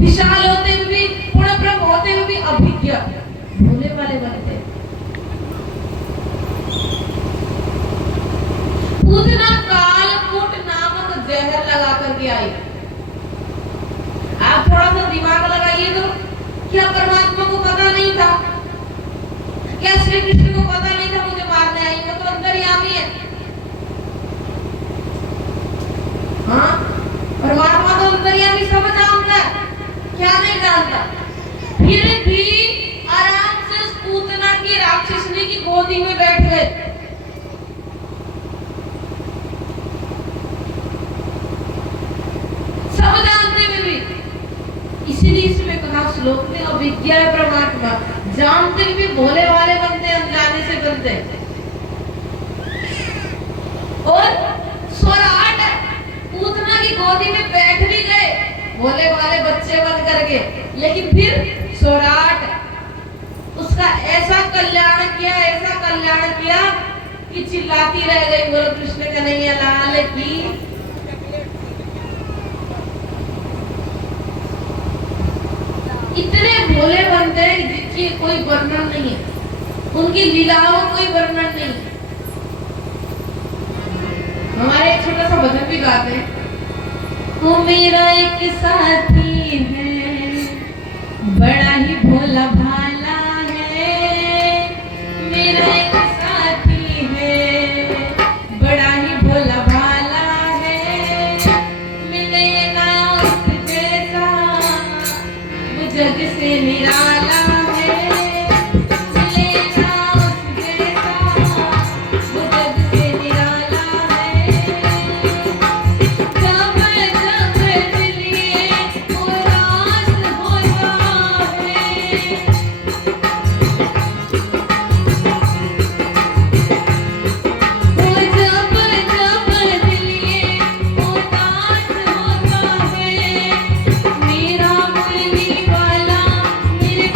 विशाल होते हुए भी, पूर्ण ब्रह्म होते हुए भी अभिज्ञ भोले वाले बनते। पूतना कालकूट नामक जहर लगा करके आई। आप थोड़ा सा दिमाग लगाइए तो, क्या परमात्मा को पता नहीं था? क्या श्री कृष्ण को पता नहीं था मुझे मारने आई? वो तो अंतर्यामी है। हाँ, परमात्मा तो अंतर्यामी सब जानता है, क्या नहीं जानता? फिर भी आराम से उस पूतना की राक्षसनी की गोदी में बैठ गए। सब जानते हुए भी, इसीलिए इसमें कहा श्लोक में अविद्या परमात्मा, जानते हुए भी भोले वाले बनते, अनजाने से बनते। और स्वराट पूतना की गोदी में बैठ भी गए भोले वाले बच्चे बन करके, लेकिन फिर स्वराट उसका ऐसा कल्याण किया, ऐसा कल्याण किया कि चिल्लाती रह गई, बोलो कृष्ण कन्हैया लाल की। इतने भोले बनते हैं जिनकी कोई वर्णन नहीं है, उनकी लीलाओं कोई वर्णन नहीं है। हमारे एक छोटा सा भजन भी गाते हैं, वो मेरा एक साथी है, बड़ा ही भोला भाला है। मेरा एक साथी है, बड़ा ही भोला भाला है। मिले ना उस जैसा, वो जग से निराला है। मेरा मुरली वाला मेरे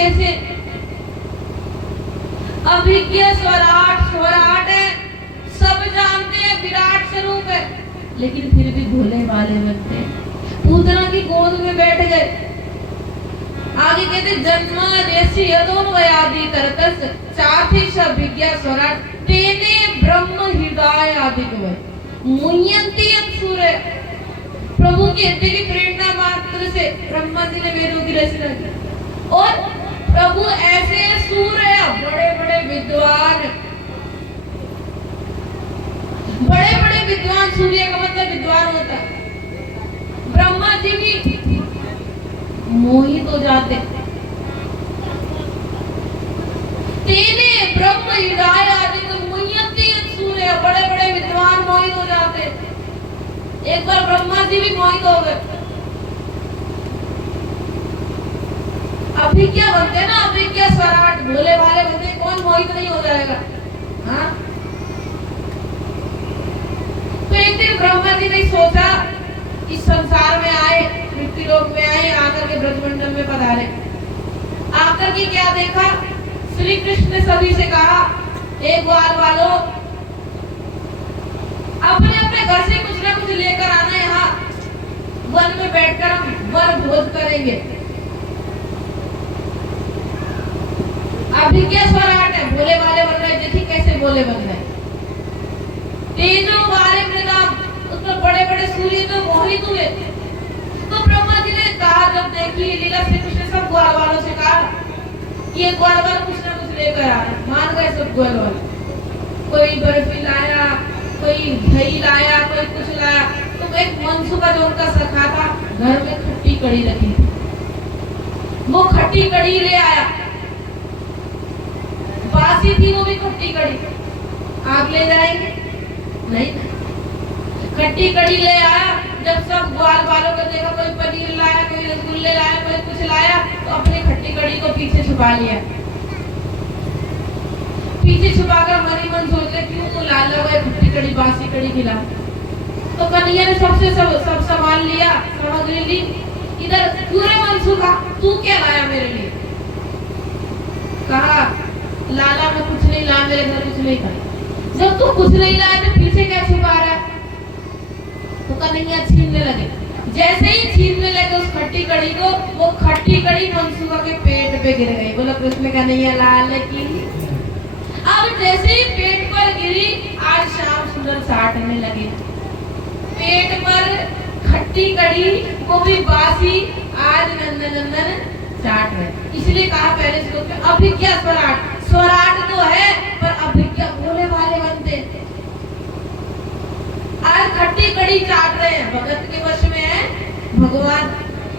कैसे? अभिज्ञ स्वराट, स्वराट है, सब जानते हैं विराट स्वरूप है, लेकिन फिर भी भोले भाले बनते हैं। पूतना की गोद में बैठ गए। आगे कहते जन्मा ऋषि यदोन्वयादि तरतस चाथिश अभिज्ञ स्वराट तेने ब्रह्म हृदय आदि को मुह्यंती सूर्य। प्रभु की हृदय की प्रेरणा मात्र से ब्रह्मा जी ने वेदों की रचना की। और प्रभु ऐसे सूर्य, बड़े बड़े विद्वान, बड़े बड़े विद्वान, सूर्य का मतलब विद्वान होता है। ब्रह्मा जी भी मोहित हो जाते। तेने ब्रह्म हृदय आदि को मुह्यंती सूर्य, बड़े बड़े विद्वान मोहित हो जाते। एक बार ब्रह्मा जी भी मोहित हो गए। अभिज्ञ बनते ना, अभिज्ञ स्वराट, भोले वाले बनते, कौन मोहित नहीं हो जाएगा? हाँ, तो एक दिन ब्रह्मा जी ने सोचा, इस संसार में आए, मृत्यु लोक में आए, आकर के ब्रजमंडल में पधारे। आकर के क्या देखा? श्री कृष्ण ने सभी से कहा, एक ग्वाल वालों, अपने अपने घर से कुछ ना कुछ लेकर आना, यहाँ वन में बैठकर हम वन भोज करेंगे। अभिज्ञ स्वराट है, भोले वाले बन रहे, देखिए कैसे भोले बन रहे। तेजो वाले मृदा, उसमें बड़े बड़े सूर्य तो मोहित हुए। तो ब्रह्मा जी ने कहा, जब देखी लीला, श्री कृष्ण सब ग्वाल वालों से कहा, ये ग्वाल वाले कुछ ना कुछ लेकर आ रहे। मान गए सब ग्वाल वाले। कोई बर्फी लाया, कोई दही लाया, कोई कुछ लाया। तो एक मनसुखा जो उनका सखा था, घर में खट्टी कड़ी रखी थी, वो खट्टी कड़ी ले आया। बासी थी वो भी खट्टी कड़ी, आप ले जाएंगे? नहीं, खट्टी कड़ी ले आया। जब सब ग्वाल वालों को देखा, कोई पनीर लाया, कोई रसगुल्ले लाया, कोई कुछ लाया, तो अपनी खट्टी कड़ी को पीछे छुपा लिया। पीछे छुपाकर मन ही मन सोच रहे, क्यों लाल लगा खट्टी कड़ी, बासी कड़ी खिला। तो कन्हैया ने सबसे सब सामान लिया, सामग्री ली। इधर पूरे मन सूखा, तू क्या लाया मेरे लिए? कहा, लाला मैं कुछ नहीं लाया, मेरे घर कुछ नहीं था। जब तू कुछ नहीं लाया तो पीछे क्या छुपा रहा है? तो कन्हैया छीनने लगे। जैसे ही छीनने लगे उस खट्टी कड़ी को, वो खट्टी कड़ी मनसूबा के पेट पे गिर गई। बोलो कृष्ण कन्हैया लाल की। अब जैसे ही पेट पर गिरी, आज शाम सुंदर साटने लगे। पेट पर खट्टी कड़ी, वो भी बासी, आज नंदन नंदन चाट रहे। इसलिए कहा पहले श्लोक में, अभिज्ञ स्वराट। स्वराट तो है, पर अभिज्ञ भोले वाले बनते। आज खट्टी कड़ी चाट रहे हैं, भगत के वश में है भगवान।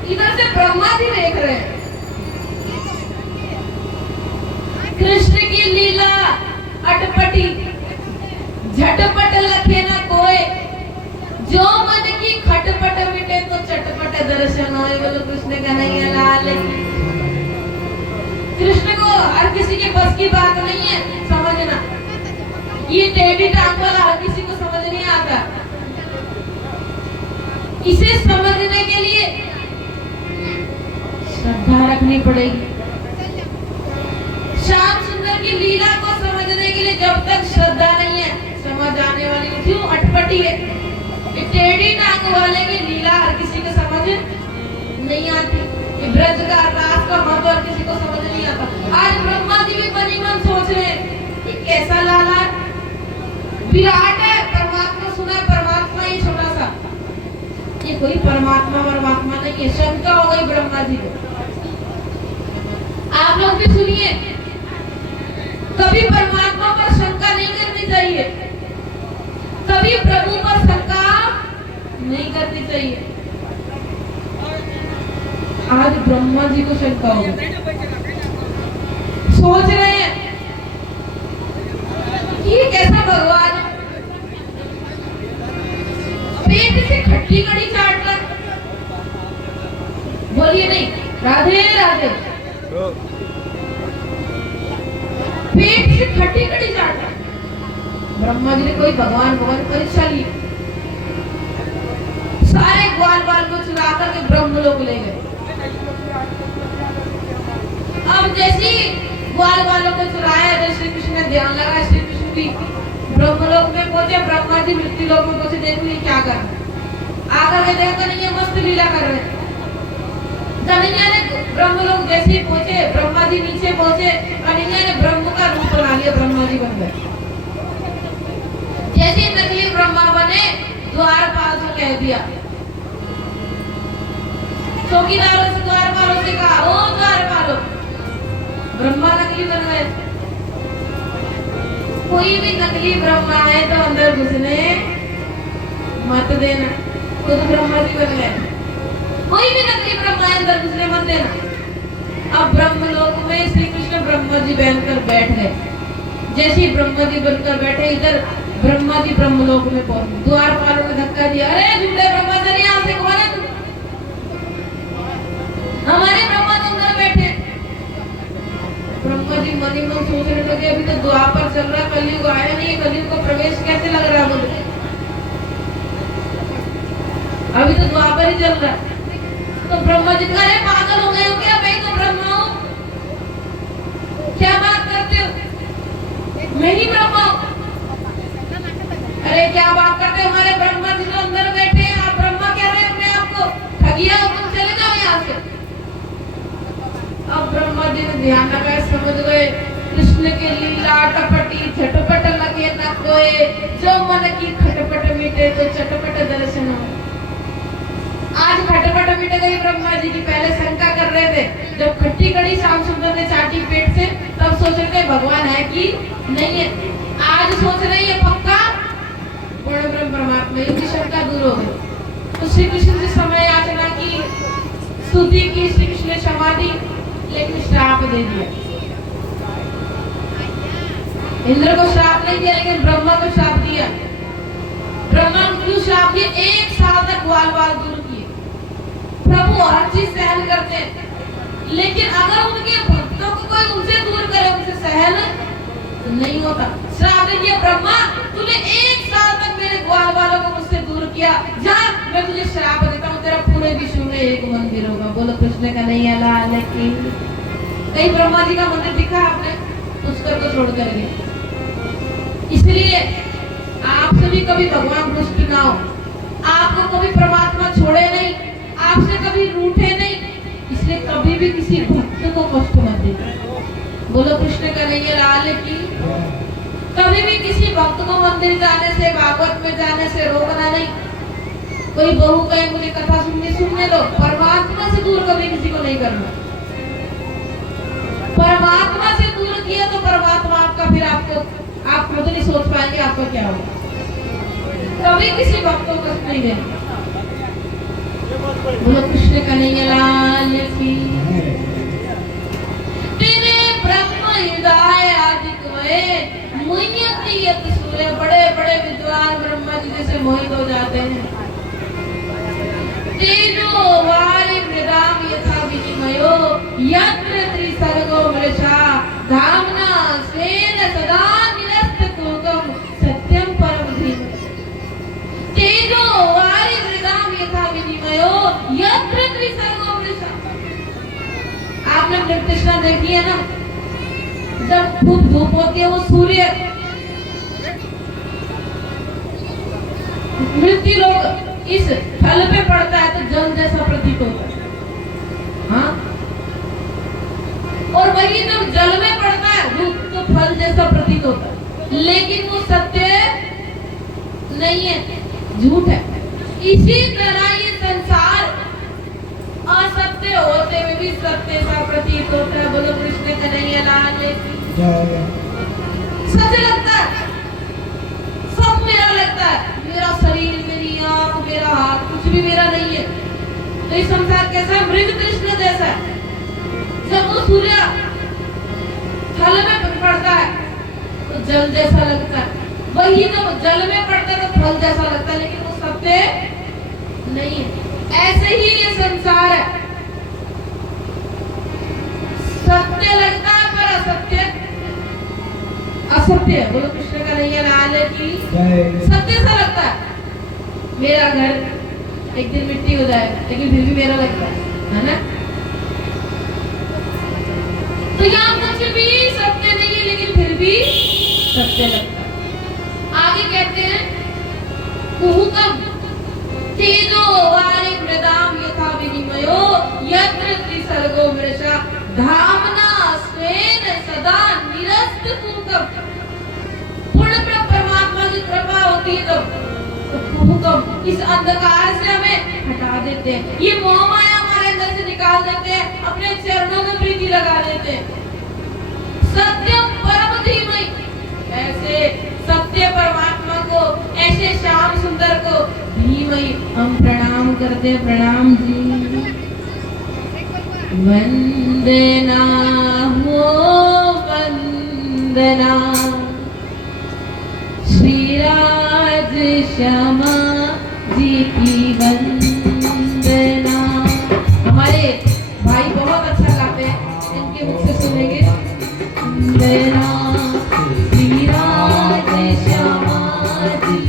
इधर से ब्रह्मा जी देख रहे हैं। कृष्ण की लीला अटपटी, झटपट लखे न कोय, जो मन की खटपट मिटे तो चटपट दर्शन होए। बोलो कृष्ण कन्हैया लाल की। कृष्ण को हर किसी के बस की बात नहीं है समझना। ये टेढ़ी टांग वाला हर किसी को समझ नहीं आता। इसे समझने के लिए श्रद्धा रखनी पड़ेगी। श्याम सुंदर की लीला को समझने के लिए जब तक श्रद्धा नहीं है, समझ आने वाली क्यों अटपटी है। टेढ़ी टांग वाले की लीला हर किसी को समझ नहीं आती। ब्रज का रास का महत्व हर किसी को समझ नहीं आता। आज ब्रह्मा जी भी मन ही मन सोच रहे हैं, ये कैसा लाला विराट है, परमात्मा सुना है, परमात्मा ही छोटा सा, ये कोई परमात्मा नहीं है। शंका हो गई ब्रह्मा जी को। आप लोग भी सुनिए, कभी परमात्मा पर शंका नहीं करनी चाहिए, कभी प्रभु पर शंका नहीं करनी चाहिए। आज ब्रह्मा जी को शंका हो गई, सोच रहे हैं ये कैसा भगवान है, पेट से खट्टी कड़ी चाट रहा। बोलिए नहीं, राधे राधे। पेट से खट्टी कड़ी चाट रहा। ब्रह्मा जी ने कोई भगवान परीक्षा ली, सारे ग्वाल बाल को चुरा करके ब्रह्मलोक ले गए। अब जैसी ग्वाल वालों को चुराया तो श्री कृष्ण ने ध्यान लगा, श्री कृष्ण भी ब्रह्मलोक में पहुंचे, ब्रह्मा जी मृत्यु लोक में पहुंचे, देखो ये क्या कर रहे। आकर के देखो नहीं, ये मस्त लीला कर रहे हैं। कन्हैया ने ब्रह्मलोक जैसे ही पहुंचे, ब्रह्मा जी नीचे पहुंचे, कन्हैया ने ब्रह्म का रूप बना लिया, ब्रह्मा जी बन गए। जैसे नकली ब्रह्मा बने, द्वारपाल से कह दिया, चौकीदारों से द्वारपालों से कहा, ओ द्वारपालों, ब्रह्मा नकली बन गए। कोई भी नकली ब्रह्मा है तो अंदर घुसने मत देना, खुद ब्रह्मा जी बन गए। कोई भी नकली ब्रह्मा है अंदर घुसने मत देना। अब ब्रह्मलोक में श्री कृष्ण ब्रह्मा जी बनकर बैठ गए। जैसे ही ब्रह्मा जी बनकर बैठे, इधर ब्रह्मा जी ब्रह्मलोक में पहुंचे, द्वारपालों ने धक्का दिया, अरे झूठे ब्रह्मचारी, यहाँ से कौन है तुम? हमारे ब्रह्मा तो अंदर बैठे। ब्रह्मा जी मन ही मन सोचने लगे, अभी तो द्वापर चल रहा, कलयुग आया नहीं, कलयुग को प्रवेश कैसे लग रहा मुझे, अभी तो द्वापर ही चल रहा। तो ब्रह्मा जी कहा, अरे पागल हो गए हो क्या, मैं तो ब्रह्मा हूँ, क्या बात करते हो, मैं ही ब्रह्मा हूँ। अरे क्या बात करते हो, हमारे ब्रह्मा जी तो अंदर बैठे हैं, आप ब्रह्मा कह रहे हैं अपने आप को, ठगिया हो तुम, चले जाओ यहाँ से। अब ब्रह्मा जी ने ध्यान लगाया, समझ गए कृष्ण के लीला टपटी झटपट लगे न कोई, जो मन की खटपट मिटे तो चटपट दर्शन हो। आज खटपट मिट गई ब्रह्मा जी की। पहले शंका कर रहे थे, जब खट्टी कड़ी श्याम सुंदर ने चाटी पेट से, तब सोच रहे थे भगवान है कि नहीं है। आज सोच रहे हैं पक्का पूर्ण ब्रह्म परमात्मा, इनकी शंका दूर हो गई। तो श्री कृष्ण से समय याचना की, स्तुति की, श्री कृष्ण ने क्षमा दी, लेकिन श्राप दे दिया। इंद्र को श्राप नहीं दिया, लेकिन ब्रह्मा को श्राप दिया। ब्रह्मा को क्यों श्राप दिया? 1 साल तक ग्वाल दूर किए। प्रभु हर चीज सहन करते हैं, लेकिन अगर उनके भक्तों को कोई उनसे दूर करे, उनसे सहन नहीं होता। श्राप दे दिया, ब्रह्मा तूने 1 साल तक मेरे ग्वाल वालों को मुझसे दूर किया, जा मैं तुझे श्राप देता हूँ, तेरा पूरे विश्व में एक मंदिर होगा। बोलो कृष्ण का नहीं लाल की। कहीं ब्रह्मा जी का मंदिर दिखा आपने? पुष्कर को छोड़ कर गए। इसलिए आपसे भी कभी भगवान रुष्ट ना हो, आपको कभी परमात्मा छोड़े नहीं, आपसे कभी रूठे नहीं, इसलिए कभी भी किसी भक्त को कष्ट मत देना। बोलो कृष्ण का नहीं लाल की। कभी भी किसी भक्त को मंदिर जाने से, भागवत में जाने से रोकना नहीं। कोई बहू कहे मुझे कथा सुनने दो, परमात्मा से दूर कभी किसी को नहीं करना। परमात्मा से दूर किया तो परमात्मा आपका फिर आप खुद नहीं सोच पाएंगे आपको क्या होगा। कभी किसी भक्त को कष्ट नहीं देना। बोलो कृष्ण कन्हैया लाल की। तेरे ब्रह्म हृदय आदिक वे मोहियत नियत सूर्य, बड़े बड़े विद्वान ब्रह्मा जी जैसे मोहित हो जाते हैं। तेजो वारि मृदाम यथा विनिमयो यत्र त्रिसर्गो मृषा धामना स्वेन सदा निरस्तकोकम सत्यम परम धीमहि। तेजो वारि मृदाम यथा विनिमयो यत्र त्रिसर्गो मृषा। आपने मृत्युष्णा देखी है ना, जब खूब धूप होती है, वो सूर्य मृत्यु लोग इस फल पे पड़ता है तो जल जैसा प्रतीत होता है। हाँ, और वही जब जल में पड़ता है तो फल जैसा प्रतीत होता है, लेकिन वो सत्य नहीं है, झूठ है। इसी तरह ये संसार असत्य होते हुए भी सत्य सा प्रतीत होता है। बोलो कृष्ण कन्हैया लाल की। सच लगता है, सब मेरा लगता है, मेरा शरीर, मेरी आंख, मेरा हाथ, कुछ भी मेरा नहीं है। तो ये संसार कैसा है? मृग कृष्ण जैसा है। जब वो सूर्य थल में पड़ता है तो जल जैसा लगता है, वही जब जल में पड़ता है तो फल जैसा लगता है, लेकिन वो सत्य नहीं है। ऐसे ही ये संसार है, सत्य लगता है पर असत्य असत्य। बोलो कृष्ण का नहीं लाल की। सत्य सा लगता है, मेरा घर एक दिन मिट्टी हो जाएगा, लेकिन फिर भी मेरा लगता है ना। तो यहाँ कुछ भी सत्य नहीं है, लेकिन फिर भी सत्य लगता है। आगे कहते हैं कुहुकम तेजो वारि मृदाम यथा विनिमयो यत्र त्रिसर्गो मृषा धामना स्वेन सदा निरस्त कुहुकम। पूर्ण परमात्मा की कृपा होती है तो कुहुकम इस अंधकार से हमें हटा देते हैं, ये मोह माया हमारे अंदर से निकाल देते हैं, अपने चरणों में प्रीति लगा देते हैं। सत्यम परम धीमहि, ऐसे सत्य परमात्मा को, ऐसे श्याम सुंदर को धीमहि हम प्रणाम करते। प्रणाम जी। वंदना हो वंदना श्री राज श्यामा जी की वंदना। हमारे भाई बहुत अच्छा गाते हैं, इनके मुख से सुनेंगे। वंदना श्री राज श्यामा जी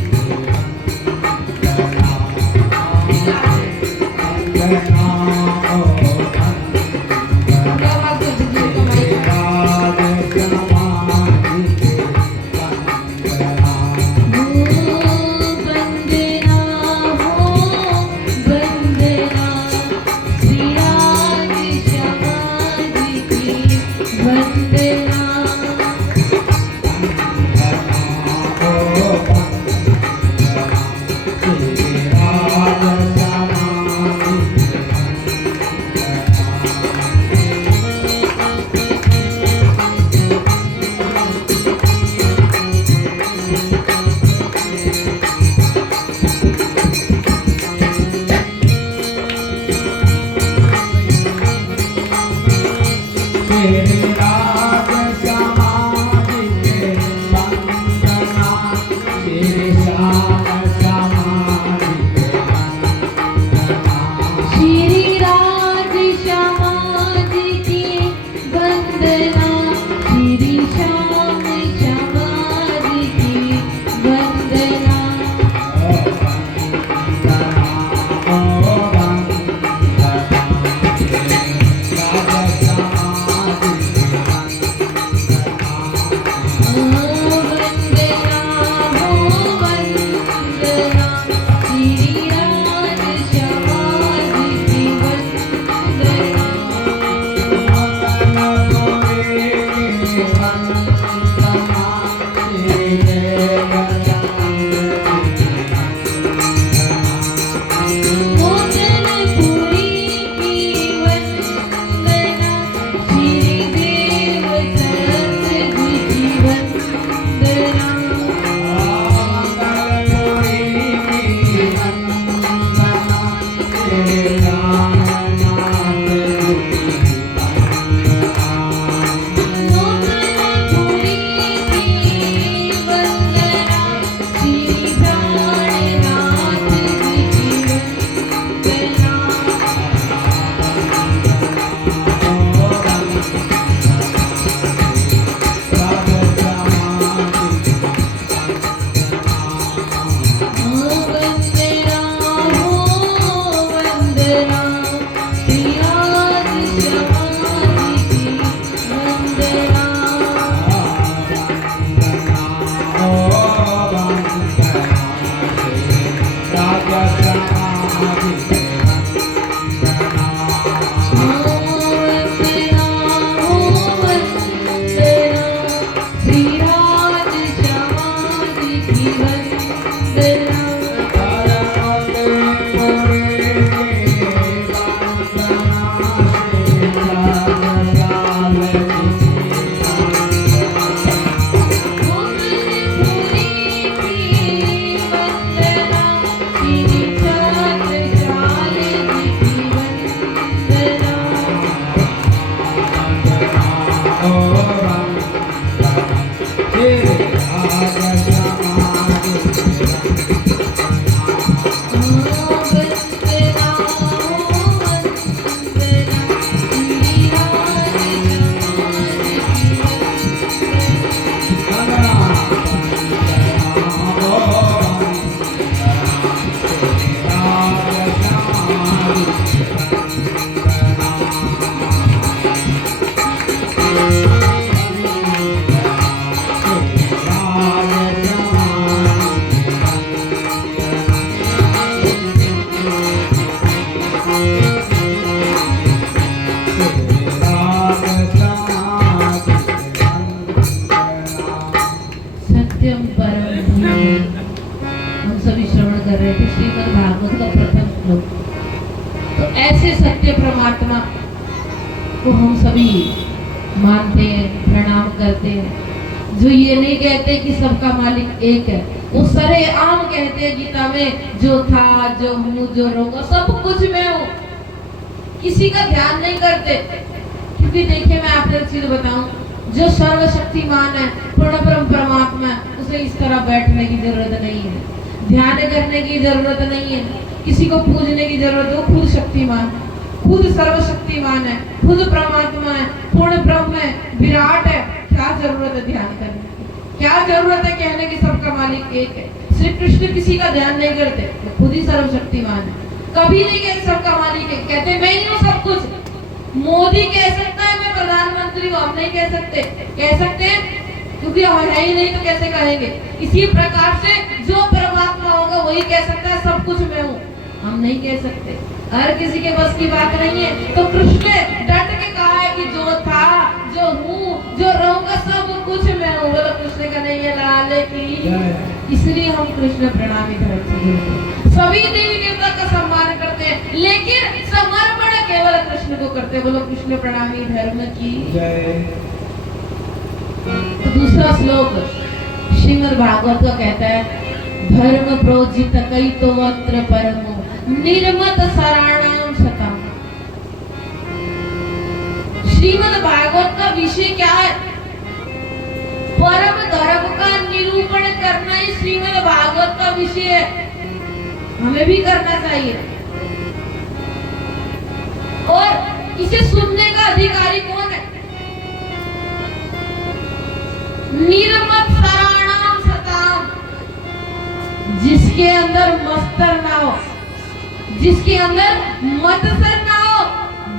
सत्यम परम धीमहि। हम सभी श्रवण कर रहे थे श्रीमद् भागवत का प्रथम श्लोक। तो ऐसे सत्य परमात्मा को हम सभी मानते हैं, प्रणाम करते हैं, जो ये नहीं कहते कि सबका मालिक एक है। वो सरेआम कहते हैं गीता में, जो था, जो हूँ, जो रहूंगा, सब कुछ मैं हूँ। किसी का ध्यान नहीं करते। क्योंकि देखिए, मैं आपको एक चीज बताऊं, जो सर्वशक्तिमान है, पूर्ण ब्रह्म परमात्मा है, उसे इस तरह बैठने की जरूरत नहीं है, ध्यान करने की जरूरत नहीं है, किसी को पूजने की जरूरत है। वो खुद शक्तिमान, खुद सर्वशक्तिमान है, खुद परमात्मा है, पूर्ण ब्रह्म है, विराट है। क्या जरूरत है ध्यान करने की? क्या जरूरत है कहने की सबका मालिक एक है? श्री कृष्ण किसी का ध्यान नहीं करते, वो खुद ही सर्वशक्तिमान है। कभी नहीं कहते सबका मालिक एक, कहते मैं ही हूँ सब कुछ। मोदी कह सकता है मैं प्रधानमंत्री हूँ, हम नहीं कह सकते। कह सकते हैं क्योंकि हम है ही नहीं, तो कैसे कहेंगे? इसी प्रकार से जो परमात्मा होगा वही कह सकता है सब कुछ मैं हूँ, हम नहीं कह सकते। हर किसी के बस की बात नहीं है। तो कृष्ण ने डट के कहा है कि जो था, जो हूँ, जो रहूंगा, सब कुछ मैं हूँ। बोलो कृष्ण का नहीं है लाल की। इसलिए हम कृष्ण प्रणामी धर्म से सभी देवी देवता का सम्मान करते हैं, लेकिन समर्पण केवल कृष्ण को करते हैं। बोलो कृष्ण प्रणामी धर्म की जय। तो दूसरा श्लोक श्रीमद् भागवत का कहता है, धर्म प्रोजित कई तो वक्त्र परमो निर्मत सराणाम सताम। श्रीमद् भागवत का विषय क्या है? परम धर्म का निरूपण करना ही श्रीमद् भागवत का विषय है। हमें भी करना चाहिए। और इसे सुनने का अधिकारी कौन है? निर्मत सराणाम सताम। जिसके अंदर मत्सर ना हो, जिसके अंदर मत्सर ना हो,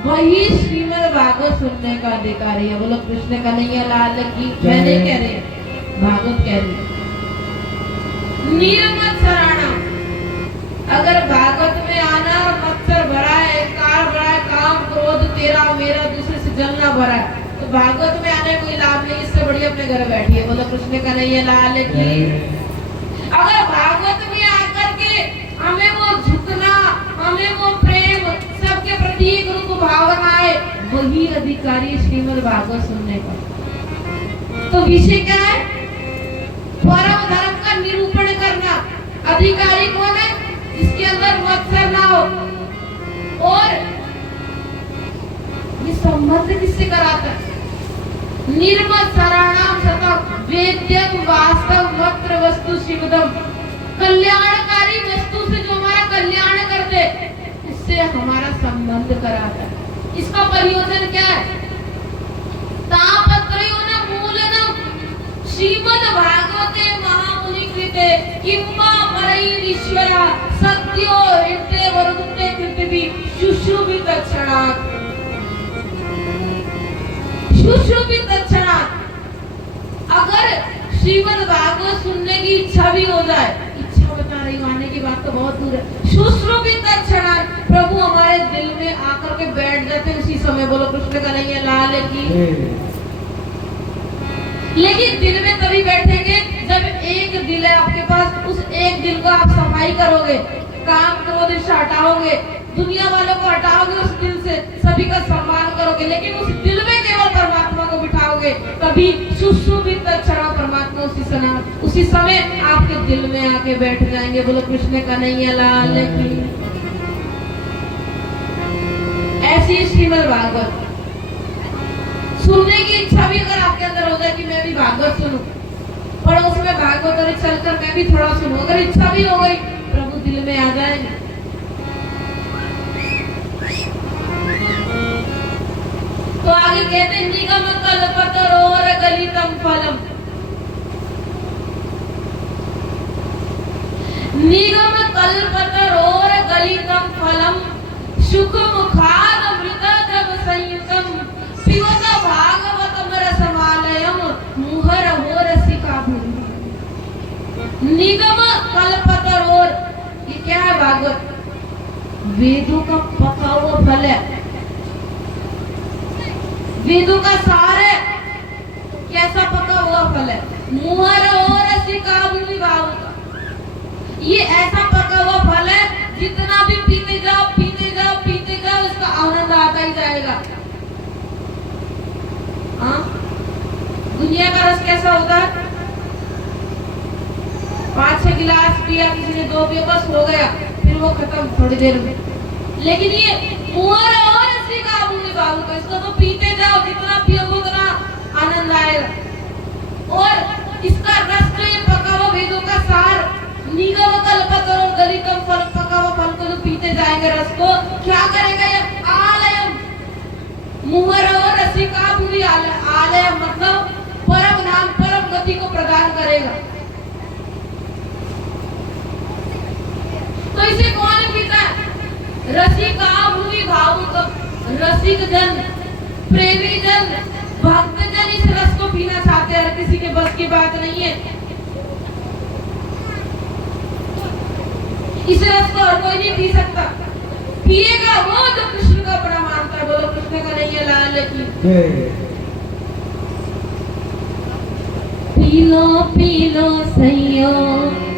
वही श्रीमद् भागवत सुनने का अधिकारी है। बोलो कृष्ण का नहीं है लाल की। मैं नहीं कह रही, भागवत कह रही है। निर्मत सराणाम। अगर भागवत में आना मत्सर भरा है, कार भरा है, काम क्रोध तेरा मेरा दूसरे से जलना भरा है, तो भागवत में आने कोई लाभ नहीं। इससे बढ़िया अपने घर बैठिए। बोलो कृष्ण का नहीं है लाल की। अगर भागवत में आकर के हमें वो झुकना, हमें वो प्रेम, सबके प्रति एक रूप भावना है, वही अधिकारी श्रीमद् भागवत सुनने का। तो विषय क्या है? परम धर्म का निरूपण करना। अधिकारी कौन है? जिसके अंदर मत्सर ना हो। और ये संबंध किससे कराता है? निर्मत सराणाम सतम वेद्यम वास्तव मत्र वस्तु शिवदम। कल्याणकारी वस्तु से जो हमारा कल्याण कर दे, इससे हमारा संबंध कराता है। इसका प्रयोजन क्या है? तापत्रयोन मूलनम श्रीमद् भागवते महामुनि कृते किम्मा परैरीश्वरा सत्यो हृदय वरुते कृतिभि शुश्रूषित क्षणात्। शुश्रूषित क्षणात्। अगर श्रीमद् भागवत सुनने की इच्छा भी हो जाए, इच्छा बता रही हूँ, आने की बात तो बहुत दूर है। शुश्रूषित क्षणात्, प्रभु हमारे दिल में आकर के बैठ जाते उसी समय। बोलो कृष्ण का नहीं है लाल की। लेकिन दिल में तभी बैठेंगे जब एक दिल है आपके पास, उस एक दिल को आप सफाई करोगे, काम क्रोध से हटाओगे, दुनिया वालों को हटाओगे उस दिल से, सभी का सम्मान करोगे, लेकिन उस दिल में केवल परमात्मा को बिठाओगे, तभी सुश्रूषित क्षण परमात्मा उसी समय आपके दिल में आके बैठ जाएंगे। बोलो कृष्ण का नहीं है लाल की। ऐसी श्रीमद् भागवत सुनने की इच्छा भी अगर आपके अंदर हो जाए कि मैं भी भागवत सुनूं, पड़ोस में भागवत और चलकर मैं भी थोड़ा सुनूं, अगर इच्छा भी हो गई, प्रभु दिल में आ जाएंगे। तो आगे कहते हैं निगम कल्पतरोर गलितम फलम। निगम कल्पतरोर गलितम फलम सुख मुखाद अमृतद्रव संयुतम पिबत भागवतम निगम कल्पतरोर, ये क्या है भागवत? वेदों का पका हुआ फल है, वेदों का सार है। कैसा पका हुआ फल है? मुहर और रसिका भूमि भाव का, ये ऐसा पका हुआ फल है जितना भी पीते जाओ पीते जाओ पीते जाओ, इसका आनंद आता ही जाएगा। हाँ, दुनिया का रस कैसा होता है? 5-6 गिलास पिया किसी ने, 2 पिया, बस हो गया, फिर वो खत्म थोड़ी देर में। लेकिन ये मुहर और रसिका भूमि भाव का, इसको तो पीते जाओ, जितना पियोगे उतना आनंद आएगा। और इसका रस तो ये पका हुआ वेदों का सार, निगम कल्पतरो गलितम फल, पका हुआ फल को जो पीते जाएंगे रस को, क्या करेगा ये? आलयम, मुहर और रसिका भूमि, आलयम मतलब परम नाम, परम गति को प्रदान करेगा। तो इसे कौन पीता है? रसिका भूमि भावुक, रसिक जन, प्रेमी जन, भक्त जन इस रस को पीना चाहते हैं, किसी के बस की बात नहीं है। इस रस को और कोई नहीं पी सकता, पिएगा वो जो कृष्ण का बड़ा मानता है। बोलो कृष्ण का नहीं है लाल की। पी लो सैयो,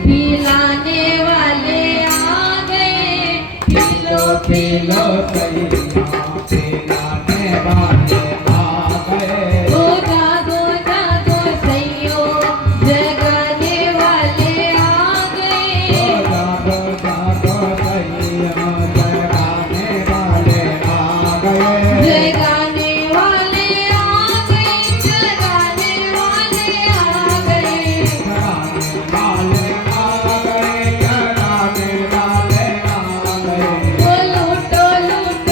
पिलाने वाले आ गए। पी लो सैया, पिलाने वाले आ गए। गो जागो सैयो, जगाने वाले आ गए। जागो सैया, जगाने वाले आ गए। जगाने वाले आ गए, जगाने वाले आ गए। जगाने वाले आ गए, जगाने वाले आ गए। लूटो लूटो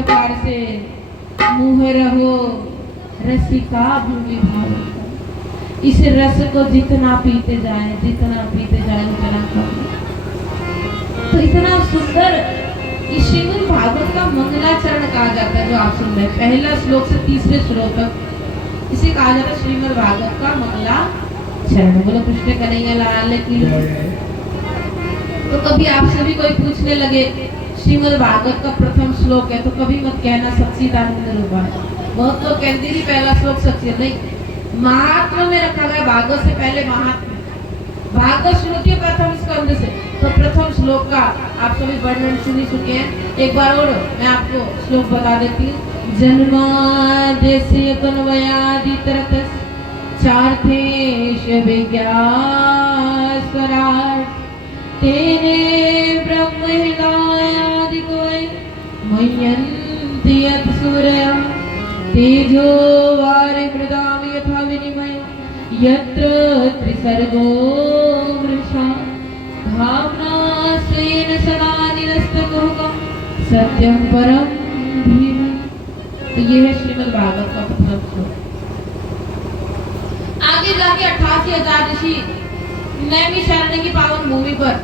प्रकार से मुँह रहो रसिका भूमि भाव। इस रस को जितना पीते जाए उतना कम। तो इतना सुंदर इस श्रीमद् भागवत का मंगलाचरण कहा जाता है जो आप सुन रहे हैं। पहला श्लोक से तीसरे श्लोक तक इसे कहा जाता है श्रीमद् भागवत का मंगलाचरण। बोलो कृष्ण कन्हैया लाल की। तो कभी आपसे भी कोई पूछने लगे श्रीमद् भागवत का प्रथम श्लोक है तो कभी मत कहना सच्चिदानंद रूपा है। बहुत लोग कहते हैं पहला श्लोक सच्चिद नहीं, महात्मा में रखा गया भागवत से पहले महात्मा। भागवत श्रुति प्रथम स्कंद से, तो प्रथम श्लोक का आप सभी वर्णन सुन ही चुके हैं। एक बार और मैं आपको श्लोक बता देती हूँ। जन्माद्यस्य तन्वयादितरतः चार्थेश विज्ञास्वराट् तेने ब्रह्महृदायादिको मह्यन्ति यत् सूर्यं तेजो वारिमृदां यथा विनिमयो यत्र त्रिसर्गो मृषा भावना स्वेन सदा निरस्तकुहकं सत्यं परं धीमहि। तो ये है श्रीमद् भागवत का प्रथम श्लोक। आगे जाके 88,000 ऋषि नैमी शरण की पावन भूमि पर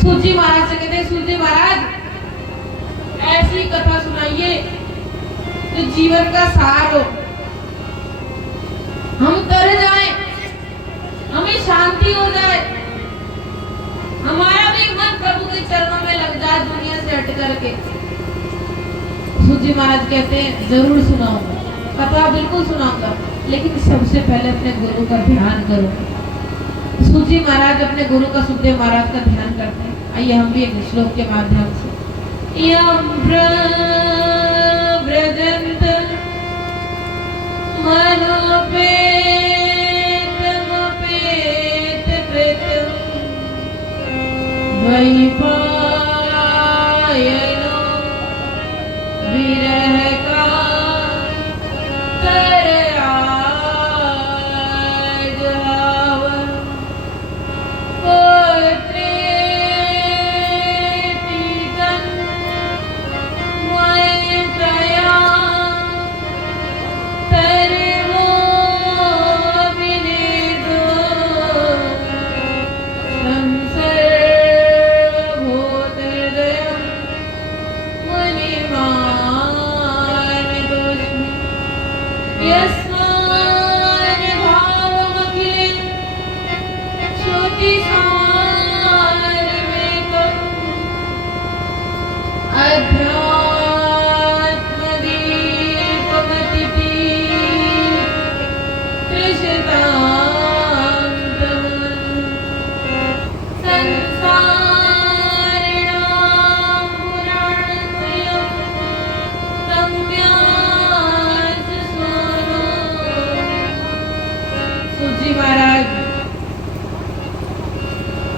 सूजी महाराज से कहते हैं, सूजी महाराज ऐसी कथा सुनाइए जो जीवन का सार हो, हम तर जाएं, हमें शांति हो जाए, हमारा भी मन प्रभु के चरणों में लग जाए दुनिया से हट करके। सूजी महाराज कहते हैं जरूर सुनाऊंगा, कथा बिल्कुल सुनाऊंगा, लेकिन सबसे पहले अपने गुरु का ध्यान करो। सूजी महाराज अपने गुरु का सुखदेव महाराज का ध्यान करते हैं। आइए हम भी एक श्लोक के माध्यम से यम व्रजंत मनोपेतमपेत कृतं द्वैपायनो विरह का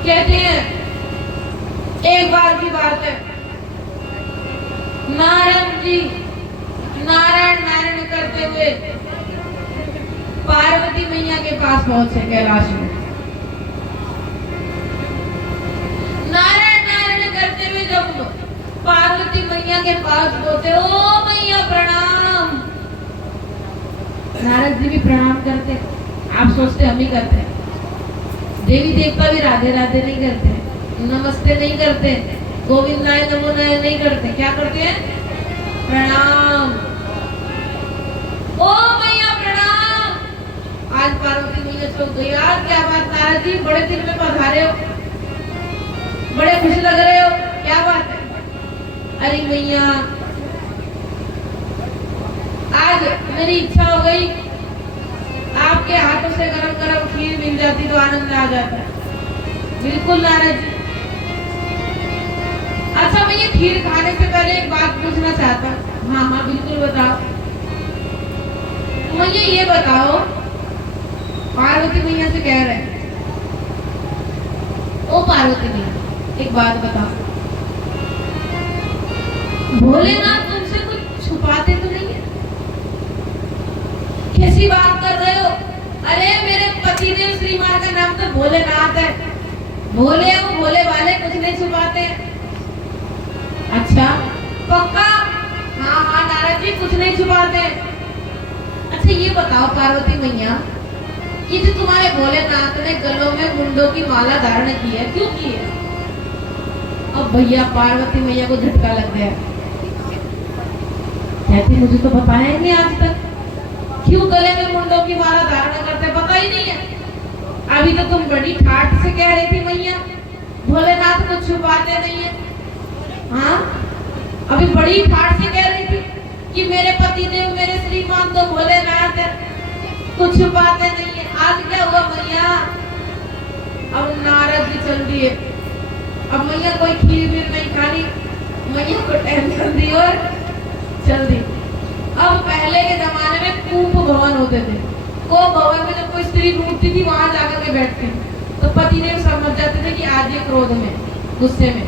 कहते हैं एक बार की बात है, नारायण जी नारायण करते हुए पार्वती मैया के पास पहुंचे कैलाश में। नारायण करते हुए जब पार्वती मैया के पास पहुंचे, ओ मैया प्रणाम। नारद जी भी प्रणाम करते, आप सोचते हम ही करते हैं। देवी देवता भी राधे राधे नहीं करते, नमस्ते नहीं करते, गोविंदाय नमो नारायण नहीं करते, क्या करते हैं? प्रणाम। ओ मैया प्रणाम। आज पार्वती मैया चौंक गई, यार क्या बात नारद जी, बड़े दिन में पधारे हो, बड़े खुश लग रहे हो, क्या बात है? अरे मैया आज मेरी इच्छा हो गई, आपके हाथों से गरम गरम खीर मिल जाती तो आनंद आ जाता। बिल्कुल नारद जी। अच्छा मैं ये खीर खाने से पहले एक बात पूछना चाहता हूँ। हाँ हाँ बिल्कुल बताओ। मुझे ये बताओ, पार्वती मैया से कह रहे हैं, ओ पार्वती मैया एक बात बताओ, भोलेनाथ तुमसे कुछ छुपाते तो नहीं है? कैसी बात कर रहे हो? अरे मेरे पतिदेव श्रीमान का नाम तो भोलेनाथ है, भोले वो भोले वाले कुछ नहीं छुपाते। अच्छा पक्का? अच्छा ये बताओ पार्वती मैया, ये जो तुम्हारे भोलेनाथ ने गलों में मुंडों की माला धारण की है, क्यों की है? अब भैया पार्वती मैया को झटका लग गया, कहती मुझे तो बताया ही नहीं आज तक, क्यों गले में मुंडों की माला धारण करते पता ही नहीं है। अभी तो तुम बड़ी ठाठ से कह रही थी मैया भोलेनाथ को छुपाते नहीं है। हाँ अभी बड़ी ठाठ से कह रही थी कि मेरे पति देव मेरे श्रीमान तो भोलेनाथ है, कुछ छुपाते नहीं है। आज क्या हुआ मैया? अब नारद जी चल दिए। अब मैया कोई खीर वीर नहीं खानी, मैया को टेंशन दी और चल दी। अब पहले के जमाने में कूप भवन होते थे, को भवन में जब कोई स्त्री ढूंढती थी वहां जाकर के बैठते तो पति देव समझ जाते थे कि आज ये क्रोध में गुस्से में।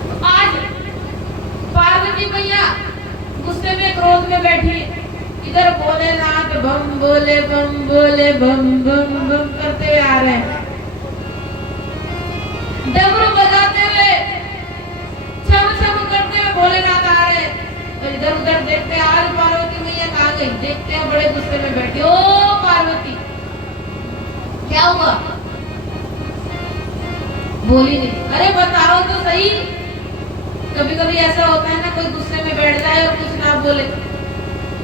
तो आज पार्वती मैया गुस्से में क्रोध में बैठी, इधर भोलेनाथ बम बोले बम बोले बम बम बम करते आ रहे हैं, डमरू बजाते हुए छम छम करते हुए भोलेनाथ आ रहे हैं। तो इधर उधर देखते आज पार्वती मैया कहाँ गई, देखते हैं बड़े गुस्से में बैठी। ओ पार्वती क्या हुआ? बोली नहीं। अरे बताओ तो सही। कभी कभी ऐसा होता है ना, कोई गुस्से में बैठ जाए और कुछ ना बोले,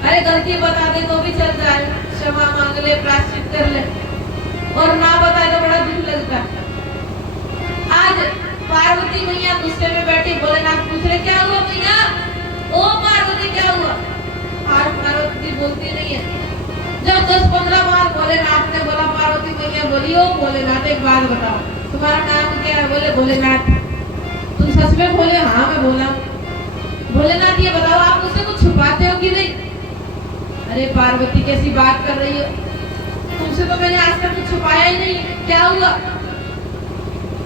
अरे गलती बता दे तो भी चल जाए, क्षमा मांग ले, प्रायश्चित कर ले, और ना बताए तो बड़ा दुख लगता है। आज पार्वती मैया गुस्से में बैठी, भोलेनाथ पूछ रहे क्या हुआ मैया? ओ पार्वती क्या हुआ? आज पार्वती बोलती नहीं है। जब 10-15 बार भोलेनाथ ने बोला, पार्वती मैया बोली ओ भोलेनाथ एक बात बताओ, तुम्हारा नाम क्या है? बोले भोलेनाथ। तुम सच में बोले? हाँ मैं बोला। भोलेनाथ ये बताओ आप मुझसे कुछ छुपाते हो कि नहीं? अरे पार्वती कैसी बात कर रही हो, तुमसे तो मैंने आज तक कुछ छुपाया ही नहीं, क्या हुआ?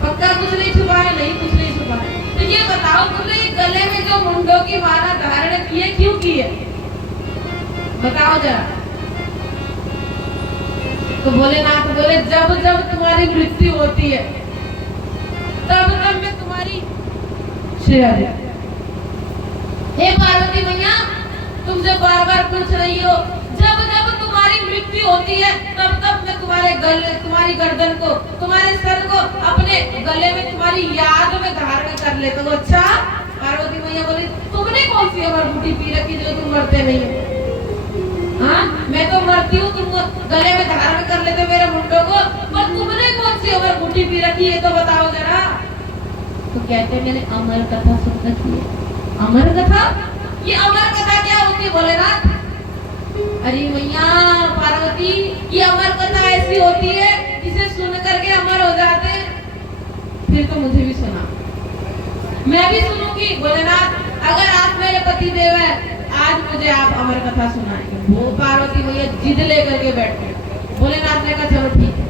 पक्का कुछ नहीं छुपाया? नहीं कुछ नहीं छुपाया। तो ये बताओ तुमने ये गले में जो मुंडों की माला धारण की है क्यों की है, बताओ जरा। तो भोलेनाथ बोले जब जब तुम्हारी मृत्यु होती है तब तब मैं तुम्हारी सेवा देती। हे पार्वती मैया तुम जो बार बार पूछ रही हो, जब जब तुम्हारी मृत्यु होती है तब तब मैं तुम्हारे गले, तुम्हारी गर्दन को, तुम्हारे सर को अपने गले में तुम्हारी याद में धारण कर लेता हूँ। अच्छा पार्वती मैया बोली तुमने कौन सी अमर बूटी पी रखी जो तुम मरते नहीं हो? हाँ मैं तो मरती हूँ, तुम गले में धारण कर लेते मेरे मुंडों को, पर तुमने कौन सी अमर बूटी पी रखी है तो बताओ जरा। तो कहते मैंने अमर कथा सुन रखी है। अमर कथा? ये अमर कथा क्या होती है भोलेनाथ? अरे मैया पार्वती ये अमर कथा ऐसी होती है जिसे सुन करके अमर हो जाते हैं। फिर तो मुझे भी सुना, मैं भी सुनूंगी भोलेनाथ। अगर आप मेरे पति देव है, आज मुझे आप अमर कथा सुनाएंगे। वो पार्वती मैया जिद लेकर के बैठ गए। भोलेनाथ ने कहा चलो ठीक है।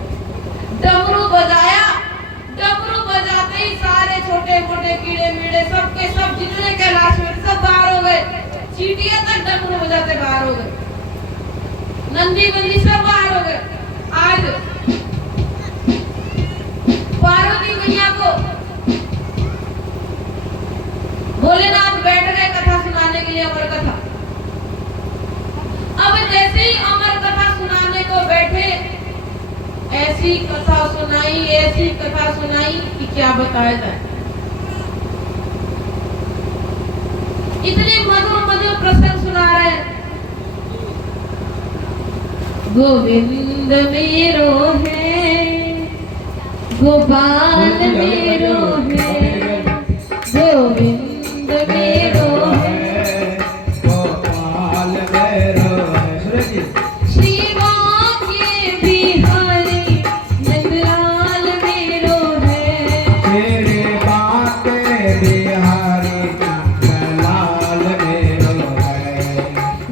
डमरू बजाया, डमरू बजाते ही सारे छोटे मोटे कीड़े मीड़े सबके सब जितने कैलाश में सब बाहर हो गए। चींटियां तक डमरू बजाते बाहर हो गए, नंदी बंदी सब बाहर हो गए। आज पार्वती मैया को भोलेनाथ बैठ गए कथा सुनाने के लिए, अमर कथा। अब जैसे ही अमर कथा सुनाने को बैठे, ऐसी कथा सुनाई, ऐसी कथा सुनाई कि क्या बताया जाए। इतने मधुर मधुर प्रसंग सुना रहे हैं। गोविंद मेरो है, गोपाल मेरो है, गोविंद मेरो है, गोपाल मेरो है। श्री बांके बिहारी नंदलाल मेरो है, श्री बांके बिहारी नंदलाल मेरो है,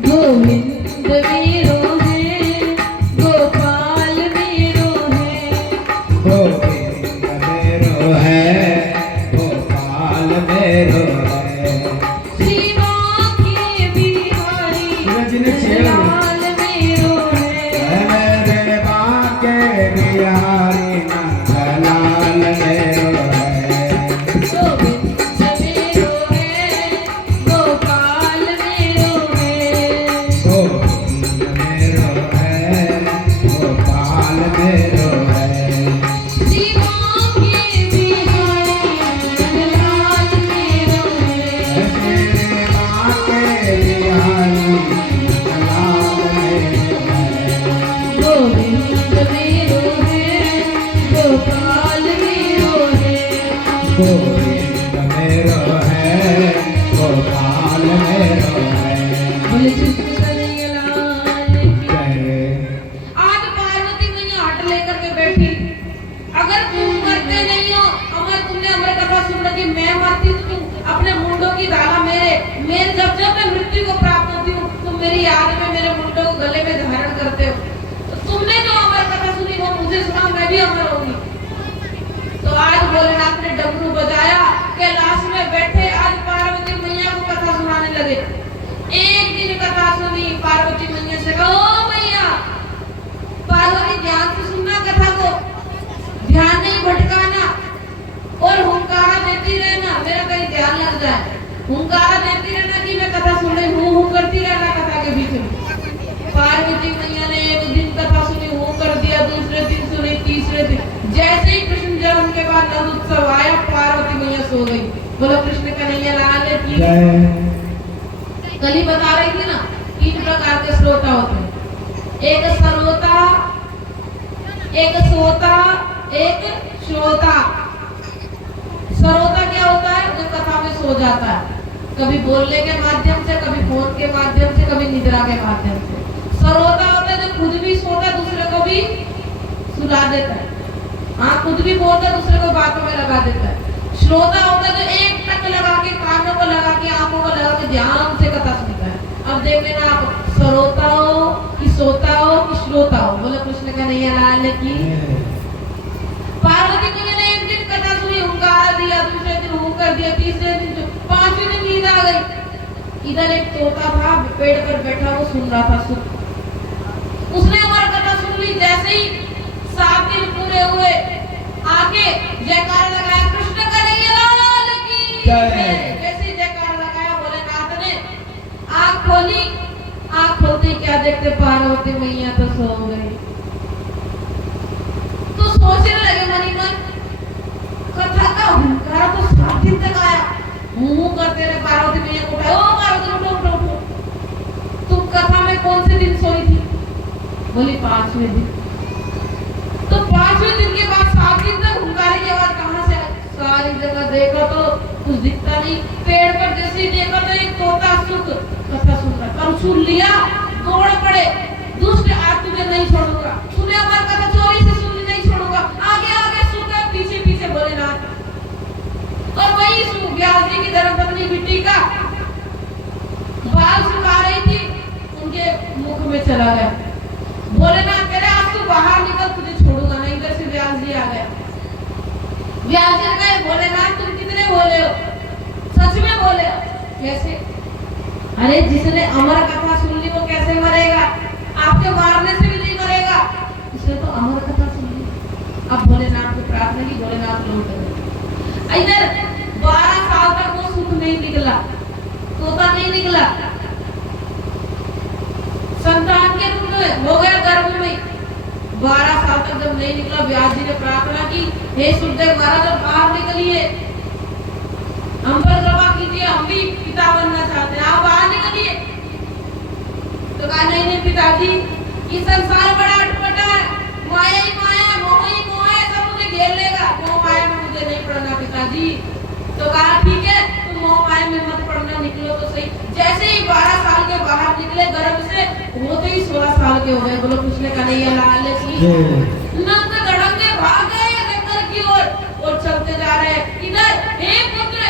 गोविंद मेरो है, गोपाल मेरो है, गोविंद मेरो है, गोपाल मेरो है, श्री बांके बिहारी नंदलाल मेरो है, मेरे बांके बिहारी नंदलाल मेरो है, गोविंद मेरो है, गोपाल मेरो है, गोविंद मेरो है, गोपाल मेरो है। बोले कृष्ण कन्हैया लाल की। जय। आज पार्वती मैया हट लेकर के बैठी। अगर तुम मरते नहीं हो, अमर तुमने अमर कथा सुन रखी, मैं मरती तो तुम अपने मुंडों की धारा मेरे जब जब मैं मृत्यु को प्राप्त होती हूँ, तुम मेरी याद में मेरे मुंडों को गले में धारण करते हो। तो तुमने जो अमर कथा सुनी वो मुझे सुना, मैं भी अमर होगी। तो आज भोलेनाथ ने डमरू बजाया, कैलाश में बैठे आज पार्वती मैया को कथा सुनाने लगे। एक दिन कथा सुनी, पार्वती मैया से कहा, ओ मैया पार्वती ध्यान से सुनना कथा को, ध्यान नहीं भटकाना और हुंकारा देती रहना, मेरा कहीं ध्यान लग जाए। हुंकारा देती रहना कि मैं कथा सुन रही हूँ करती रहना कथा के बीच में। पार्वती मैया ने एक दिन कथा सुनी, हूँ कर दिया, दूसरे दिन सुनी, तीसरे दिन जैसे ही कृष्ण जन्म के बाद नंद उत्सव आया, पार्वती मैया सो गई। बोलो कृष्ण कन्हैया लाल की। कल ही बता रही थी ना, 3 प्रकार के श्रोता होते हैं, एक सरोता, एक सोता, एक श्रोता। सरोता क्या होता है? जो कथा में सो जाता है, कभी बोलने के माध्यम से, कभी फोन के माध्यम से, कभी निद्रा के माध्यम से। सरोता होता है जो खुद भी सोता है, दूसरे को भी सुला देता है। हाँ, खुद भी बोलता है, दूसरे को बातों में लगा देता है। श्रोता होता है जो एक टक लगा के, कानों को लगा के, आंखों को लगा के ध्यान से कथा सुनता है। अब देख लेना आप, सरोता हो कि सोता हो कि श्रोता हो। बोलो कृष्ण कन्हैया लाल की। पार्वती मैया ने एक दिन कथा सुनी, हुंकार दिया, दूसरे दिन हूं कर दिया, तीसरे दिन, 5वें दिन नींद आ गई। इधर एक तोता था, पेड़ पर बैठा, वो सुन रहा था सुन। उसने हमारा कथा सुन ली। जैसे ही 7 दिन पूरे हुए, आके जयकार लगाया, कृष्ण कन्हैया लाल की जय। जैसे ही जयकार लगाया, भोलेनाथ ने आँख खोली। आँख खोलते क्या देखते, पार्वती मैया तो सो गई। तो सोचने लगे मन ही मन, कथा का हुंकार तो 7 दिन तक आया, मुंह करते रहे। पार्वती मैया को उठाया, ओ पार्वती उठो उठो उठो, तुम कथा में कौन से दिन सोई थी? बोली 5वें दिन। तो 5वें दिन के बाद 7 दिन तक हुंकारे की आवाज कहाँ से आई? सारी जगह देखा तो कुछ दिखता नहीं। पेड़ पर जैसे ही देखा तो एक तोता सुख कथा सुन रहा, पर सुन लिया, दौड़ पड़े, दुष्ट आज तुझे नहीं छोड़ूंगा, तूने हमारी कथा चोरी से सुनी, नहीं छोड़ूंगा। आगे आगे सुख, पीछे पीछे भोलेनाथ। और वही सुख व्यास जी की धर्मपत्नी बिट्टी का बाल सुखा रही थी, उनके मुख में चला गया। भोलेनाथ कह रहे, आज तू बाहर निकल, तुझे छोड़ूंगा नहीं। इधर से व्यास जी आ गए। व्यास जी कहे, भोलेनाथ तुम कितने भोले हो, सच में भोले हो? कैसे? अरे जिसने अमर कथा सुन ली वो कैसे मरेगा? आपके मारने से भी नहीं मरेगा, इसने तो अमर कथा सुन ली। अब भोलेनाथ को प्रार्थना की, भोलेनाथ लौट गए। इधर 12 साल तक वो सुख नहीं निकला, तोता नहीं निकला, संतान के रूप में हो गया गर्भ में। 12 साल तक जब नहीं निकला, व्यास जी ने प्रार्थना की, हे सुखदेव महाराज अब बाहर निकलिए, हम पर कृपा कीजिए, हम भी पिता बनना चाहते हैं, आप बाहर निकलिए। तो कहा, नहीं नहीं पिताजी, ये संसार बड़ा अटपटा है, माया ही माया, मोह ही मोह है, सब मुझे घेर लेगा, मोह माया में मुझे नहीं पड़ना पिताजी। तो कहा ठीक है, तुम मोह माया में मत पड़ना, निकलो तो सही। जैसे ही 12 साल के बाहर निकले गर्भ से, होते ही 16 साल के हो गए। बोलो कृष्ण कन्हैया लाल की। नंद धड़ंगे भाग गए जंगल की ओर और चलते जा रहे हैं। इधर हे पुत्र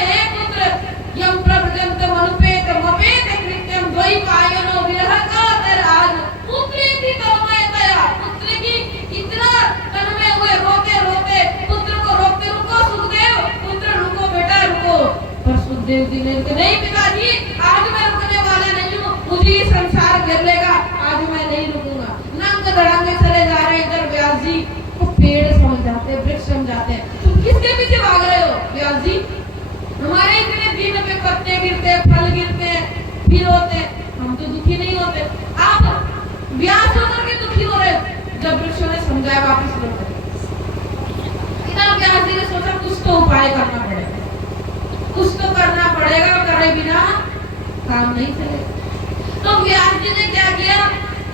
यम प्रभजंत मनुपेत मपेत कृत्यम द्वै पायनो विरह का दराज पुत्री की तन्मय दया। पुत्र की इतना तन्मय हुए, रोते रोते पुत्र को रोकते, रुको सुखदेव, पुत्र रुको बेटा रुको। पर सुखदेव जी ने कहा, नहीं पिताजी, आज मैं रुकने वाला नहीं हूँ, मुझे ये संसार घेर लेगा, आज मैं नहीं रुकूंगा। नंग धड़ंगे चले जा रहे। इधर व्यास जी को पेड़ समझ जाते, वृक्ष समझाते हैं, तुम किसके पीछे भाग रहे हो व्यास जी? हमारे इतने दिन पे पत्ते गिरते, फल गिरते हैं, फिर होते, हम तो दुखी नहीं होते, आप व्यास होकर के दुखी हो रहे हो। जब वृक्षों ने समझाया वापस लौटे। इधर व्यास जी ने सोचा कुछ तो उपाय करना पड़ेगा, कुछ तो करना पड़ेगा, करे बिना काम नहीं चलेगा। तो व्यास जी ने क्या किया,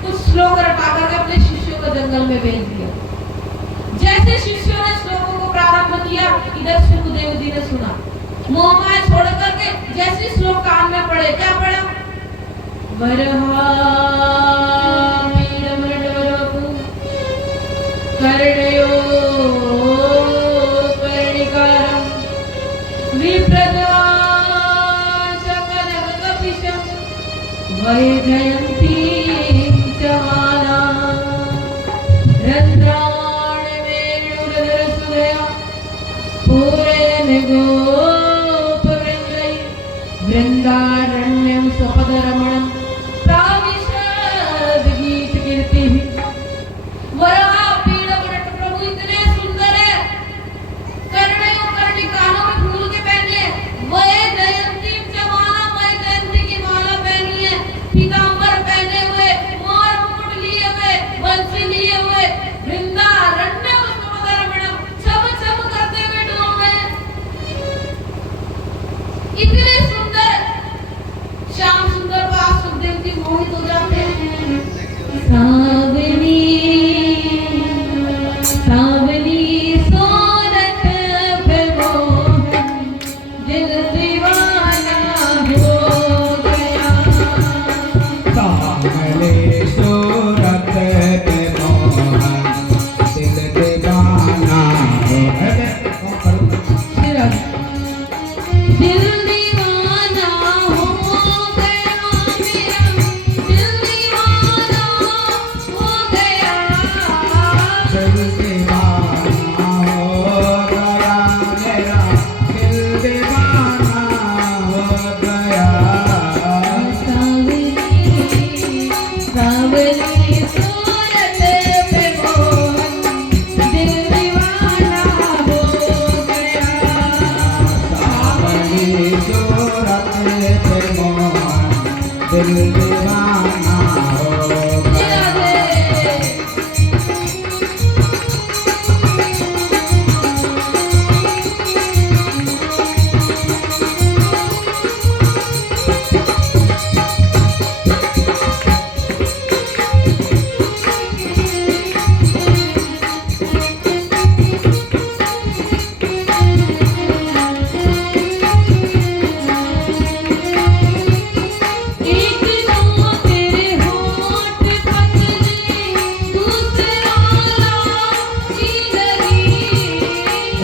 कुछ श्लोक रटा करके अपने शिष्यों को जंगल में भेज दिया। जैसे शिष्यों ने श्लोकों को प्रारंभ किया, इधर सुखदेव जी ने सुना, मोह जैसे श्लोक कान में पड़े, क्या पड़ा? वरहा पीडमृडवरपु कर्णयो कर्णिकारं विप्रदाशकनकपिशं वैजयन्ती च माला रन्ध्राणवेणुरधरसुधया पूरयन् गोपवृन्दै वृन्दारण्यं स्वपदरमणं प्राविशद गीतकीर्तिः। वराह पीडमृड प्रभु इतने सुंदर है, कर्णयों कर्णिकारों में फूल के पहने, वह जयंती चमाला, वह जयंती की माला पहनी है, पीतांबर पहने हुए, मोर मुकुट लिए हुए, बंसी लिए हुए, वृंदारण्यम स्वपदरमणम छम छम करते हुए डोल रहे हैं। इतने सुंदर श्याम सुंदर को आप सुखदेव जी मोहित हो जाते हैं। सावनी सावनी सोरठ पे मोहन दिल दीवाना हो गया। सावले सूरत पे मोहन दिल दीवाना हो गया। दिल दीवाना हो गया मेरा, दिल दीवाना हो गया। दिल दीवाना हो गया मेरा, दिल दीवाना हो गया। सावली सावली सूरत पे मोहन दिल दीवाना हो गया। सावली सूरत पे मोहन दिल दीवाना हो गया।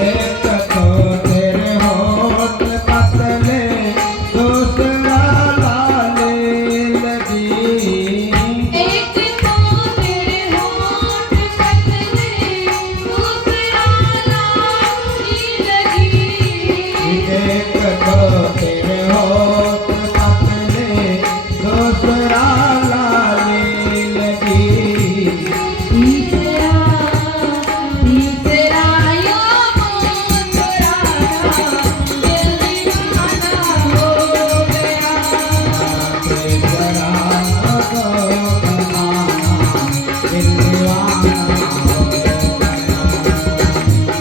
एक तो तेरे होठ पतले, दूसरा लागी लगी। एक तो तेरे होठ पतले, दूसरा लाले लगी। एक तो तेरे होठ पतले, दूसरा लागी लगी। एक तो तेरे होठ पतले, दूसरा लाले लगी। तीसरा तीसरा यो मोरा दिल दीवाना हो गया। तेरा तो कमाना दिल दीवाना हो गया।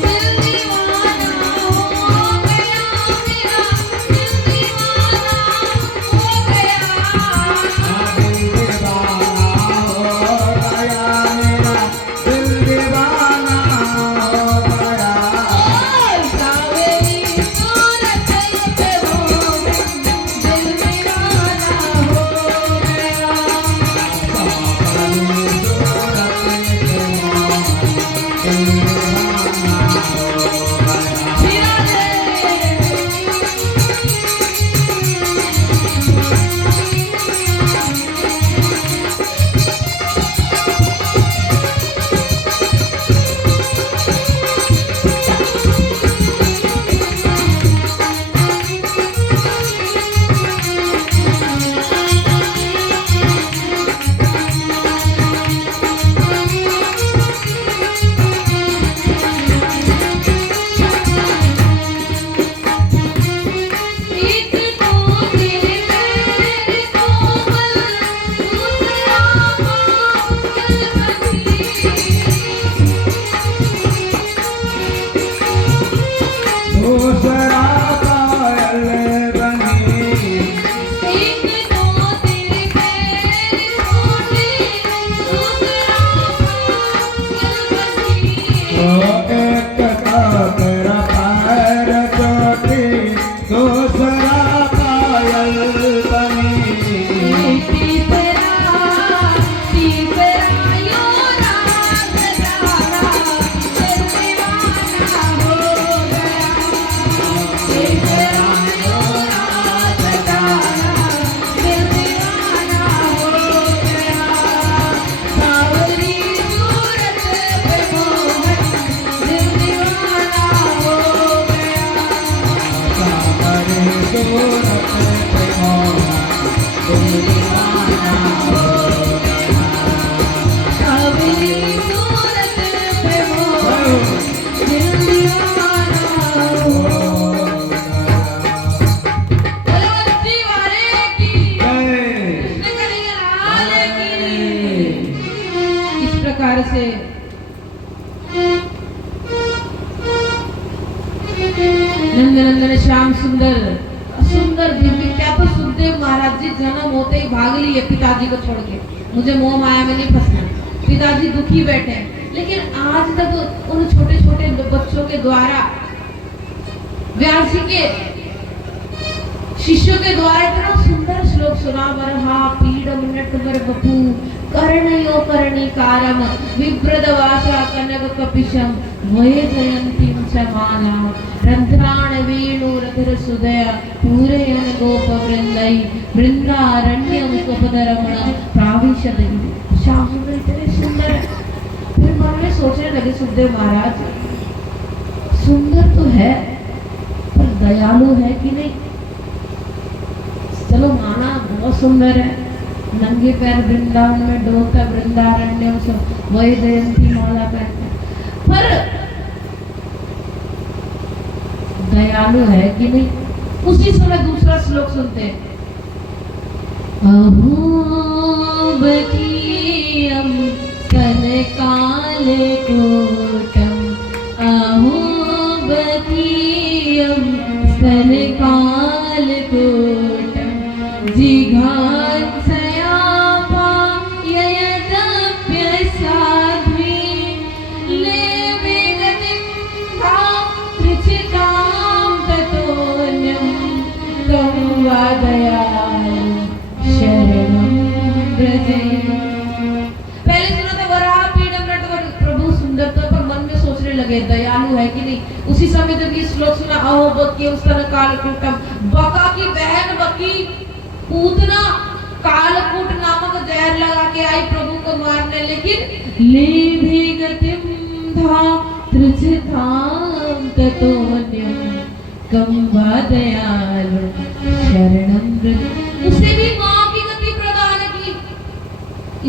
दिल दीवाना हो गया मेरा, दिल दीवाना हो गया। दिल दीवाना हो गया मेरा, दिल दीवाना हो गया। सावली सूरत पे मोहन दिल दीवाना हो गया। सावली सूरत पे मोहन दिल दीवाना हो गया। एक तो तेरे पैर कोमल, दूसरा पायल दूसरा पायल बनी। एक तो तेरे पैर छोटे, दूसरा पायल ओ एक तो तेरा पैर छोटी, दूसरा सुंदर सुंदर दिव्य। क्या तो सुखदेव महाराज जी जन्म होते ही भाग लिए पिताजी को छोड़ के, मुझे मोह माया में नहीं फंसना। पिताजी दुखी बैठे हैं, लेकिन आज तक उन छोटे छोटे बच्चों के द्वारा, व्यास जी के शिष्यों के द्वारा इतना सुंदर श्लोक सुना। बरहा पीड़ मिनट बर बपू कर्णयो कर्णिकारम विप्रदवासा कनक कपिशम वये जयंतीम च माला रंध्राण वेणु रधर सुदय पूरयन गोप वृंदई वृंदारण्यम सुपदरमण प्राविशद। शाम इतने सुंदर है। फिर मन में सोचने लगे सुखदेव महाराज, सुंदर तो है पर दयालु है कि नहीं। चलो माना बहुत सुंदर है, नंगे पैर वृंदावन में डोलता, वृंदारण्य वही जयंती मौला पहनता, पर दयालु है कि नहीं। उसी समय दूसरा श्लोक सुनते हैं। अहोबतीयम कनकाल कोटम अहोबतीयम कनकाल कोटम जिघांसयापा ययदप्यसाध्वी लेवे गतिं धात्रिचितां ततोऽन्यं तं वादयामि शरणं व्रजे। पहले सुना था वराह पीडम नटवर, प्रभु सुंदर तो, पर मन में सोचने लगे दयालु है कि नहीं। उसी समय जब ये श्लोक सुना, अहोबती स्तन कालकूटम, बका की बहन बकी पूतना कालकूट नामक जहर लगा के आई प्रभु को मारने, लेकिन ले भी गतिम धा त्रिचितां ततोऽन्यं कं वादयामि शरणं व्रजे। उसे भी मां की गति प्रदान की।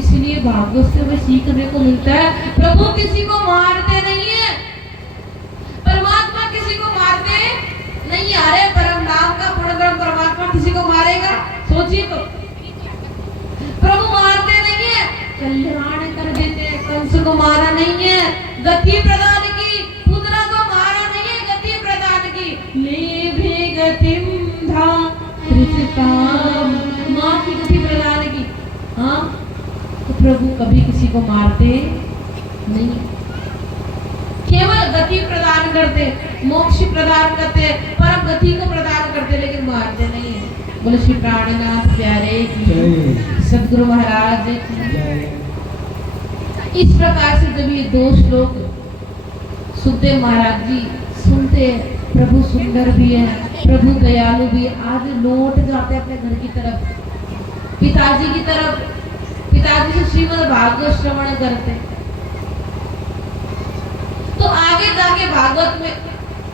इसलिए भागवत से हमें सीखने को मिलता है, प्रभु किसी को मारते नहीं है, परमात्मा किसी को मारते नहीं। अरे परम नाम का पुण्यधर्म परमात्मा किसी को मारेगा? सोचिए तो, प्रभु मारते नहीं है, कल्याण कर देते हैं। कंस को मारा नहीं है, गति प्रदान की। पुतना को मारा नहीं है, गति प्रदान की। ले भी गतिम धा त्रिचितां, मां की गति प्रदान की। हाँ, तो प्रभु कभी किसी को मारते नहीं, केवल गति प्रदान करते, मोक्ष प्रदान करते, परम गति को प्रदान करते, लेकिन मारते नहीं है। बोले श्री प्राणनाथ प्यारे की, सद्गुरु महाराज की। इस प्रकार से जब ये दो श्लोक सुखदेव महाराज जी सुनते, प्रभु सुंदर भी है, प्रभु दयालु भी है, आज लौट जाते अपने घर की तरफ, पिताजी की तरफ, पिताजी से श्रीमद् भागवत श्रवण करते। तो आगे जाके भागवत में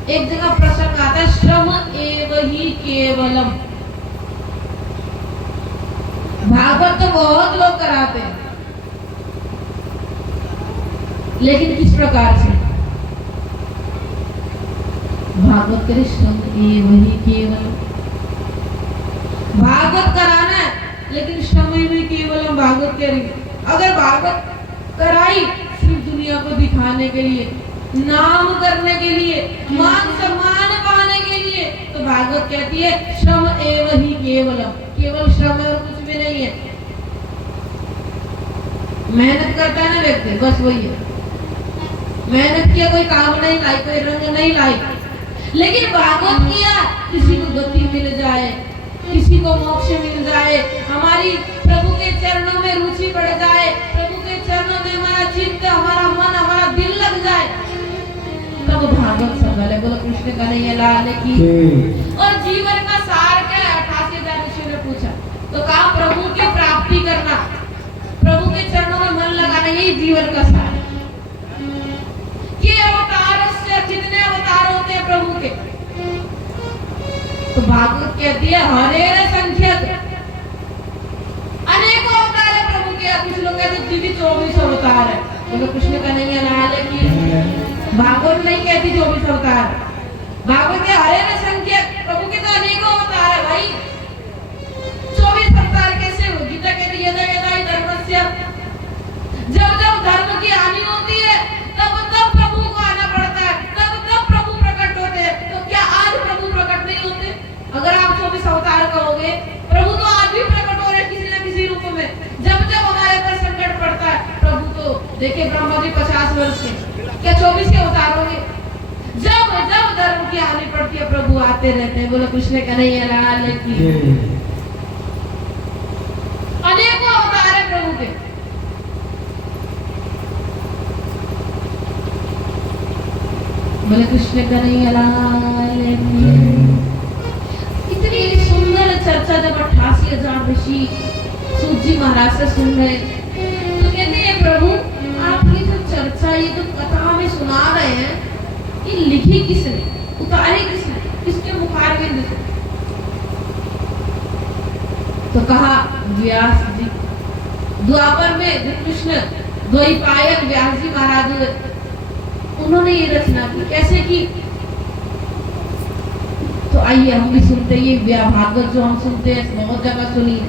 एक जगह प्रसंग आता है, श्रम एव ही केवलम। भागवत तो बहुत लोग कराते हैं, लेकिन किस प्रकार से भागवत करे? श्रम एव ही केवलम। भागवत कराना है, लेकिन श्रम एव ही केवलम भागवत करेंगे। अगर भागवत कराई सिर्फ दुनिया को दिखाने के लिए, नाम करने के लिए, मान सम्मान पाने के लिए, तो भागवत कहती है श्रम एव ही केवलम, केवल श्रम है और कुछ भी नहीं है। मेहनत करता है ना व्यक्ति, बस वही है, मेहनत किया, कोई काम नहीं लाई, कोई रंग नहीं लाई, लेकिन भागवत किया, किसी को गति मिल जाए, किसी को मोक्ष मिल जाए, हमारी प्रभु के चरणों में रुचि बढ़ जाए, प्रभु के चरणों में हमारा चित्त, हमारा मन, हमारा दिल लग जाए, तब भागवत सफल है। बोलो कृष्ण कन्हैया लाल की। और जीवन का सार क्या है? 88,000 ऋषियों ने पूछा, तो कहा प्रभु की प्राप्ति करना, प्रभु के चरणों में मन लगाना, यही जीवन का सार। ये अवतार से कितने अवतार होते हैं प्रभु के? तो भागवत कहती है हरेर संख्यक, अनेकों अवतार है प्रभु के। कुछ लोग कहते हैं दीदी 24 अवतार है। बोलो कृष्ण कन्हैया लाल की। भागवत नहीं कहती 24 अवतार, भागवत के हरेर संख्यक, प्रभु के तो अनेकों अवतार है भाई। 24 अवतार कैसे हो? गीता कहती है यदा यदा हि धर्मस्य, जब जब धर्म की हानि होती है तब तब प्रभु को आना पड़ता है, तब तब प्रभु प्रकट होते हैं। तो क्या आज प्रभु प्रकट नहीं होते? कहोगे? प्रभु तो आज भी प्रकट हो रहे किसी न किसी रूप में। जब जब हमारे पर संकट पड़ता है, प्रभु तो देखे ब्रह्मा जी 50 वर्ष के, क्या 24 के अवतार होंगे? जब जब धर्म की हानि पड़ती है, प्रभु आते रहते हैं। बोलो कृष्ण कन्हैया लाल की। अनेकों अवतार है प्रभु के। बोले कृष्ण कन्हैया लाल की। इतनी सुंदर चर्चा जब 88,000 ऋषि सूत जी महाराज से सुन रहे, तो कहते हैं प्रभु आप ये जो चर्चा, ये जो कथा हमें सुना रहे हैं, ये लिखी किसने, उतारी किसने, किसके मुखारविंद से? तो कहा व्यास जी। द्वापर में जो कृष्ण द्वैपायन व्यास जी महाराज हुए, उन्होंने ये रचना की। कैसे की? तो आइए हम भी सुनते हैं। ये भागवत जो हम सुनते हैं, बहुत जगह सुनी है।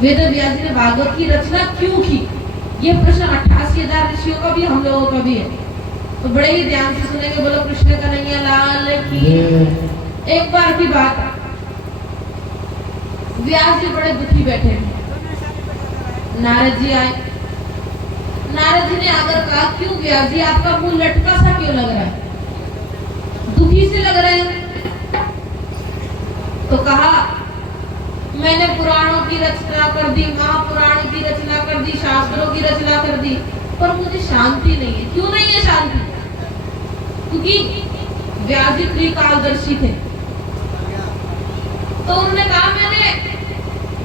वेद व्यास जी ने भागवत की रचना क्यों की? ये प्रश्न 88,000 ऋषियों का भी, हम लोगों का भी है। तो बड़े ही ध्यान से सुनेंगे। बोलो कृष्ण कन्हैया लाल की। एक बार की बात, व्यास जी बड़े दुखी बैठे, नारद जी आए। नारद जी ने आकर कहा क्यों व्यास जी आपका मुंह लटका सा क्यों लग रहा है, दुखी से लग रहे हैं? तो कहा मैंने पुराणों की रचना कर दी, महापुराण की रचना कर दी, शास्त्रों की रचना कर दी, पर मुझे शांति नहीं है। क्यों नहीं है शांति? क्योंकि व्यास जी त्रिकालदर्शी थे। तो उन्होंने कहा मैंने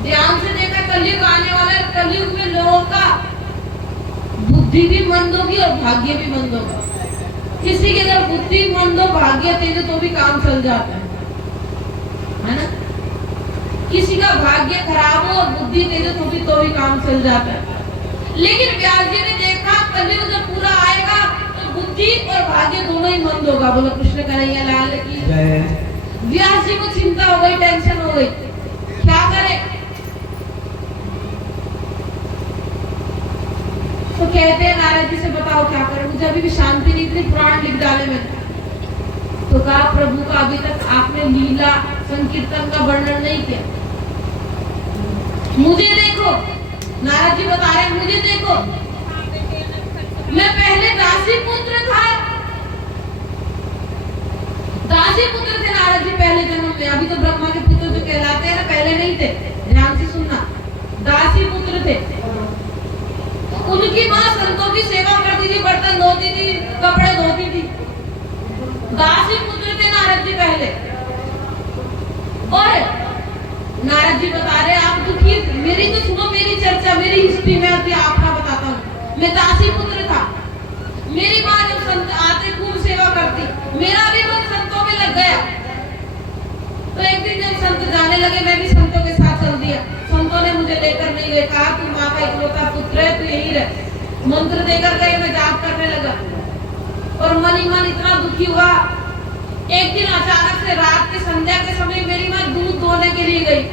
ध्यान से देखा, कलयुग आने वाला, कलयुग में लोगों का बुद्धि भी मंद होगी और भाग्य भी मंद होगा। किसी की अगर बुद्धि मंद हो, भाग्य तेज हो, तो भी काम चल जाता है ना? किसी का भाग्य खराब हो और बुद्धि तेज हो, तो भी काम चल जाता है। लेकिन व्यास जी ने देखा कलयुग जब पूरा आएगा तो बुद्धि और भाग्य दोनों ही मंद होगा। बोलो कृष्ण कन्हैया लाल की। व्यास जी को चिंता हो गई, टेंशन हो गई, क्या करे? तो कहते हैं नारद जी से बताओ क्या करें, मुझे अभी भी शांति नहीं, इतनी पुराण लिख डाले मैंने। तो कहा प्रभु का अभी तक आपने लीला संकीर्तन का वर्णन नहीं किया। मुझे देखो, नारद जी बता रहे मुझे देखो, मैं पहले दासी पुत्र था। दासी पुत्र थे नारद जी पहले जन्म में। अभी तो ब्रह्मा के पुत्र जो कहलाते हैं ना, पहले नहीं थे। ध्यान से सुनना, दासी पुत्र थे। उनकी माँ संतों की सेवा करती थी, बर्तन धोती थी, कपड़े धोती थी। दासी पुत्र थे नारद जी पहले। और नारद जी बता रहे आप दुखी, मेरी तो सुनो, मेरी चर्चा, मेरी हिस्ट्री में आती, आपका बताता हूँ। मैं दासी पुत्र था। मेरी माँ जब संत आते खूब सेवा करती, मेरा भी मन संतों में लग गया। तो एक दिन जब संत जाने लगे, मैं भी संतों के साथ चल दिया। संतों ने मुझे लेकर नहीं गए, कहा तू माँ का इकलौता पुत्र है, तू यही रह। मंत्र देकर गए, मैं जाप करने लगा और मन ही मन इतना दुखी हुआ। एक दिन अचानक से रात के संध्या के समय मेरी माँ दूध धोने के लिए गई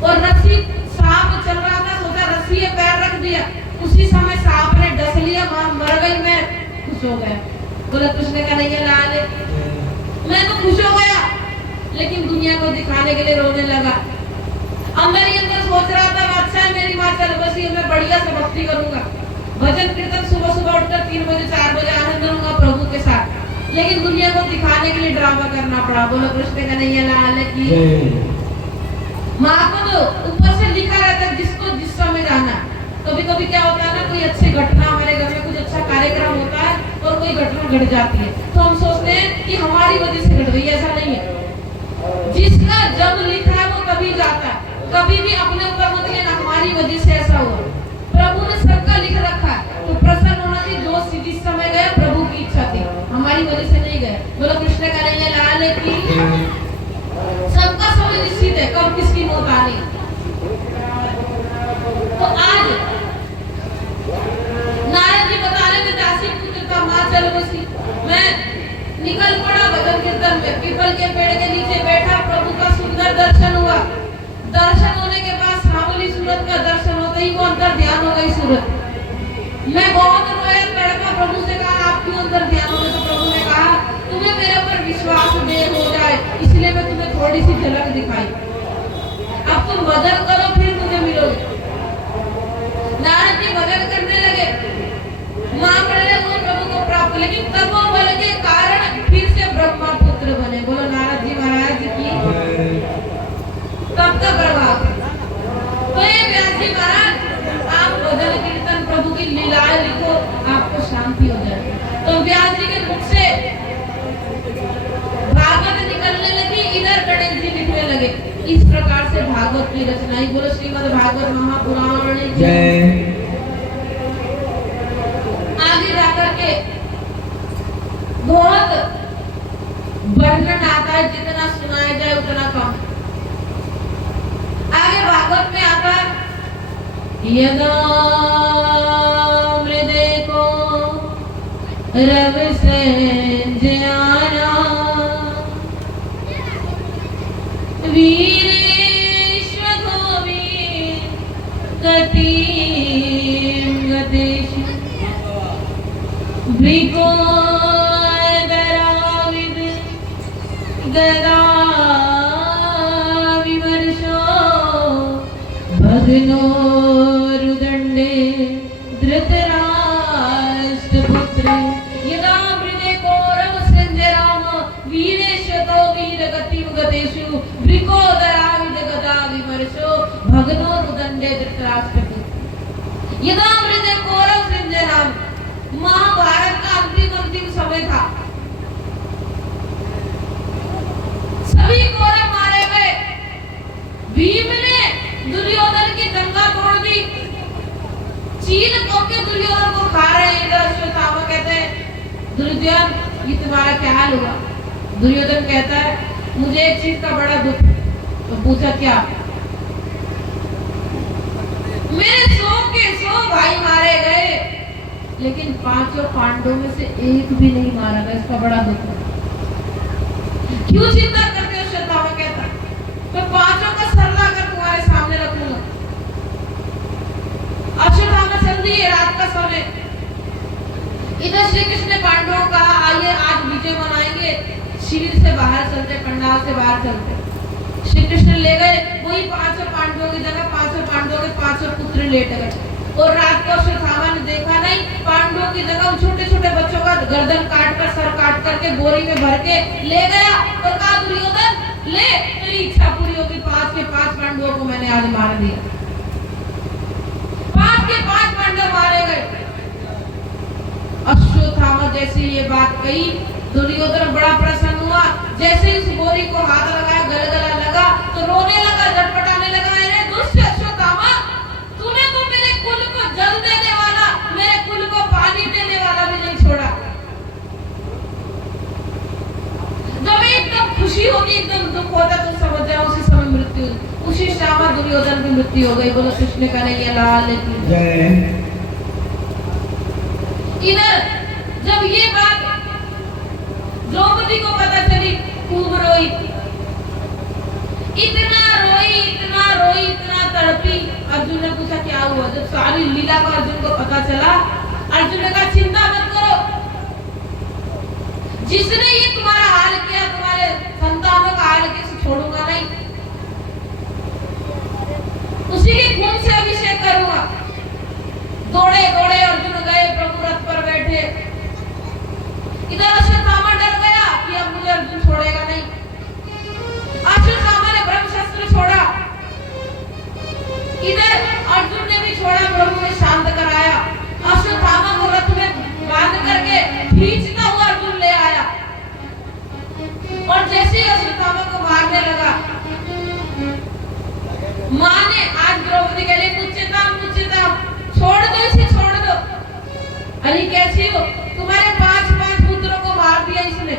और रस्सी, सांप चल रहा था, सोचा रस्सी है, पैर रख दिया। उसी समय सांप ने डस लिया, माँ मर गई। मैं खुश हो गया। बोला कृष्ण कन्हैया लाल। मैं तो खुश हो गया, लेकिन दुनिया को दिखाने के लिए रोने लगा। अंदर ही अंदर सोच रहा था अच्छा है मेरी माँ चल बसी, मैं बढ़िया से भक्ति करूंगा, भजन कीर्तन सुबह सुबह उठकर 3 बजे 4 बजे आनंद लूंगा प्रभु के साथ। लेकिन दुनिया को दिखाने के लिए ड्रामा करना पड़ा। बोलो कृष्ण कन्हैया लाल की। माँ को तो ऊपर से लिखा रहता है जिसको जिस समय जाना। कभी कभी क्या होता है ना, कोई अच्छी घटना, हमारे घर में कुछ अच्छा कार्यक्रम होता है और कोई घटना घट जाती है, तो हम सोचते हैं कि हमारी वजह से घट गई। ऐसा नहीं है, जिसका जब लिखा है वो कभी जाता है। कभी भी अपने ऊपर मत लेना हमारी वजह से ऐसा हुआ। प्रभु ने सबका लिख रखा है, तो प्रसन्न होना चाहिए। जो जिस समय गया प्रभु की इच्छा थी, हमारी वजह से नहीं गए। बोलो कृष्ण कन्हैया लाल की। सबका समय निश्चित है, कब किसकी मौत आनी। तो आज नारद जी बता रहे थे दासी पुत्र का माँ चल बसी। मैं निकल पड़ा भजन कीर्तन में, पीपल के पेड़ के नीचे बैठा, प्रभु का सुंदर दर्शन हुआ। दर्शन होने के बाद सावली सूरत का दर्शन होते ही वो अंदर ध्यान हो गई सूरत। मैं बहुत रोया, तड़पा, प्रभु से कहा आप क्यों अंदर ध्यान हो गए? तो प्रभु ने कहा तुम्हें मेरे पर विश्वास नहीं हो जाए, इसलिए मैं तुम्हें थोड़ी सी झलक दिखाई। तुम भजन करो फिर मुझे मिलोगे। नारद जी भजन करने लगे, मांगने लगे वो प्रभु को प्राप्त, लेकिन तब वो बल के कारण फिर से ब्रह्मा पुत्र बने। बोलो नारद जी महाराज की तब का प्रभाव। तो ये व्यास जी महाराज आप भजन कीर्तन प्रभु की लीलाएं लिखो, आपको शांति हो जाए। तो व्यास जी के मुख से भागवत निकलने लगी, इधर गणेश जी लिखने लगे। इस प्रकार से भागवत की रचना ही। बोलो श्रीमद् भागवत महापुराण जय। आगे जाकर के बहुत वर्णन आता है, जितना सुनाया जाए उतना कम। आगे भागवत में आता है यदा मृदे को रवि से ज्ञाना वीरेश्व गोविंद गतिम गतेषु भृगो दराविद गदा विमर्शो भग्नो रुदंडे धृतराष्ट्रपुत्रे यदा मृदे कौरव संजराम वीरेश्वतो वीरगतिम गतेषु भृगो दराविद गदा विमर्शो भग्नो रुदंडे धृतराष्ट्रपुत्रे। यदा मृदे कौरव संजराम, महाभारत का अंतिम समय था, सभी कौरव मारे गए। भीम ने दुर्योधन की दंगा तोड़ दी, चीन के दुर्योधन को खा रहे हैं। इधर अश्वत्थामा कहते हैं दुर्योधन ये तुम्हारा क्या हाल हुआ? दुर्योधन कहता है मुझे एक चीज का बड़ा दुख। तो पूछा क्या? मेरे 100 के 100 भाई मारे गए, लेकिन 5 पांडवों में से एक भी नहीं मारा गया, इसका बड़ा दुख है। क्यों चिंता करते हो? अश्वत्थामा कहता मैं 5 का सर लाकर तुम्हारे सामने रखूंगा। अश्वत्थामा चल दिए, रात का समय। इधर श्री कृष्ण ने पांडवों का आइए आज विजय मनाएंगे, शिविर से बाहर चलते, पंडाल से बाहर चलते। श्री कृष्ण ले गए वही 5 पांडवों की जगह 5 पांडवों के 5 पुत्र लेट गए। और रात को अश्वत्थामा ने देखा नहीं, पांडवों की जगह उन छोटे छोटे बच्चों का गर्दन काट कर सर काट करके बोरी में भर के ले गया और कहा दुर्योधन ले, तेरी इच्छा पूरी होगी। 5 के 5 पांडवों को मैंने आज मार दिया। 5 के 5 पांडव मारे गए। अश्वत्थामा जैसे ये बात कही, दुर्योधन बड़ा प्रसन्न हुआ। जैसे इस बोरी को हाथ लगाया, गलगला लगा तो रोने लगा, झटपटाने लगा। अरे दुष्ट अश्वत्थामा, तूने तो मेरे कुल को जल देने वाला, मेरे कुल को पानी देने वाला भी नहीं छोड़ा। जब एकदम खुशी होगी, एकदम दुख होता तो समझ जाओ उसी समय मृत्यु। उसी समय दुर्योधन की मृत्यु हो गई। बोलो कृष्ण कन्हैया लाल की जय। इधर जब ये बात द्रौपदी को पता चली, खूब रोई, इतना रोई, इतना रोई, इतना तड़पी। अर्जुन ने पूछा क्या हुआ? जब सारी लीला का अर्जुन को पता चला, अर्जुन ने कहा चिंता मत करो, जिसने ये तुम्हारा हाल किया, तुम्हारे संतानों का हाल किया, छोड़ूंगा नहीं, उसी के खून से अभिषेक करूंगा। दौड़े दौड़े अर्जुन गए, प्रभु रथ पर बैठे। इधर अश्वत्थामा डर गया कि अब मुझे अर्जुन छोड़ेगा नहीं। अश्वत्थामा ने ब्रह्मशस्त्र छोड़ा, इधर अर्जुन ने भी छोड़ा, प्रभु ने शांत कराया। अश्वत्थामा को रथ में बांध करके खींचता हुआ अर्जुन ले आया और जैसे ही अश्वत्थामा को मारने लगा, मां ने आज द्रौपदी के लिए मुच्यताम छोड़ दो, इसे छोड़ दो। अरे कैसी हो? तुम्हारे 5 पुत्रों को मार दिया इसने,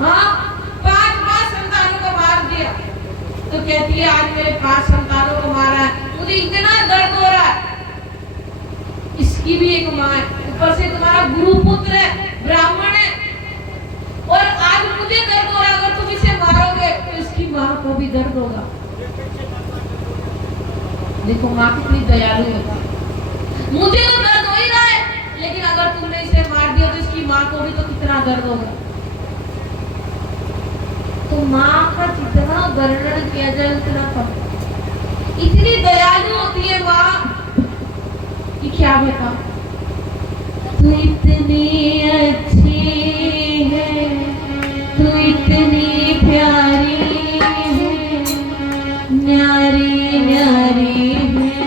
हाँ 5 संतानों को मार दिया। तो कहती है आज मेरे 5 संतानों को मारा है, मुझे इतना दर्द हो रहा है। इसकी भी एक माँ है, ऊपर से तुम्हारा गुरु पुत्र है, ब्राह्मण है, और आज मुझे दर्द हो रहा है। अगर तुम इसे मारोगे तो इसकी माँ को भी दर्द होगा। देखो माँ कितनी दयालु है। मुझे तो दर्द हो ही रहा है, लेकिन अगर तुमने इसे मार दिया तो इसकी माँ को भी तो कितना दर्द होगा। तो माँ का जितना वर्णन किया जाए उतना कम। क्या बताऊं, तू इतनी अच्छी है, तू इतनी प्यारी है, न्यारी न्यारी है।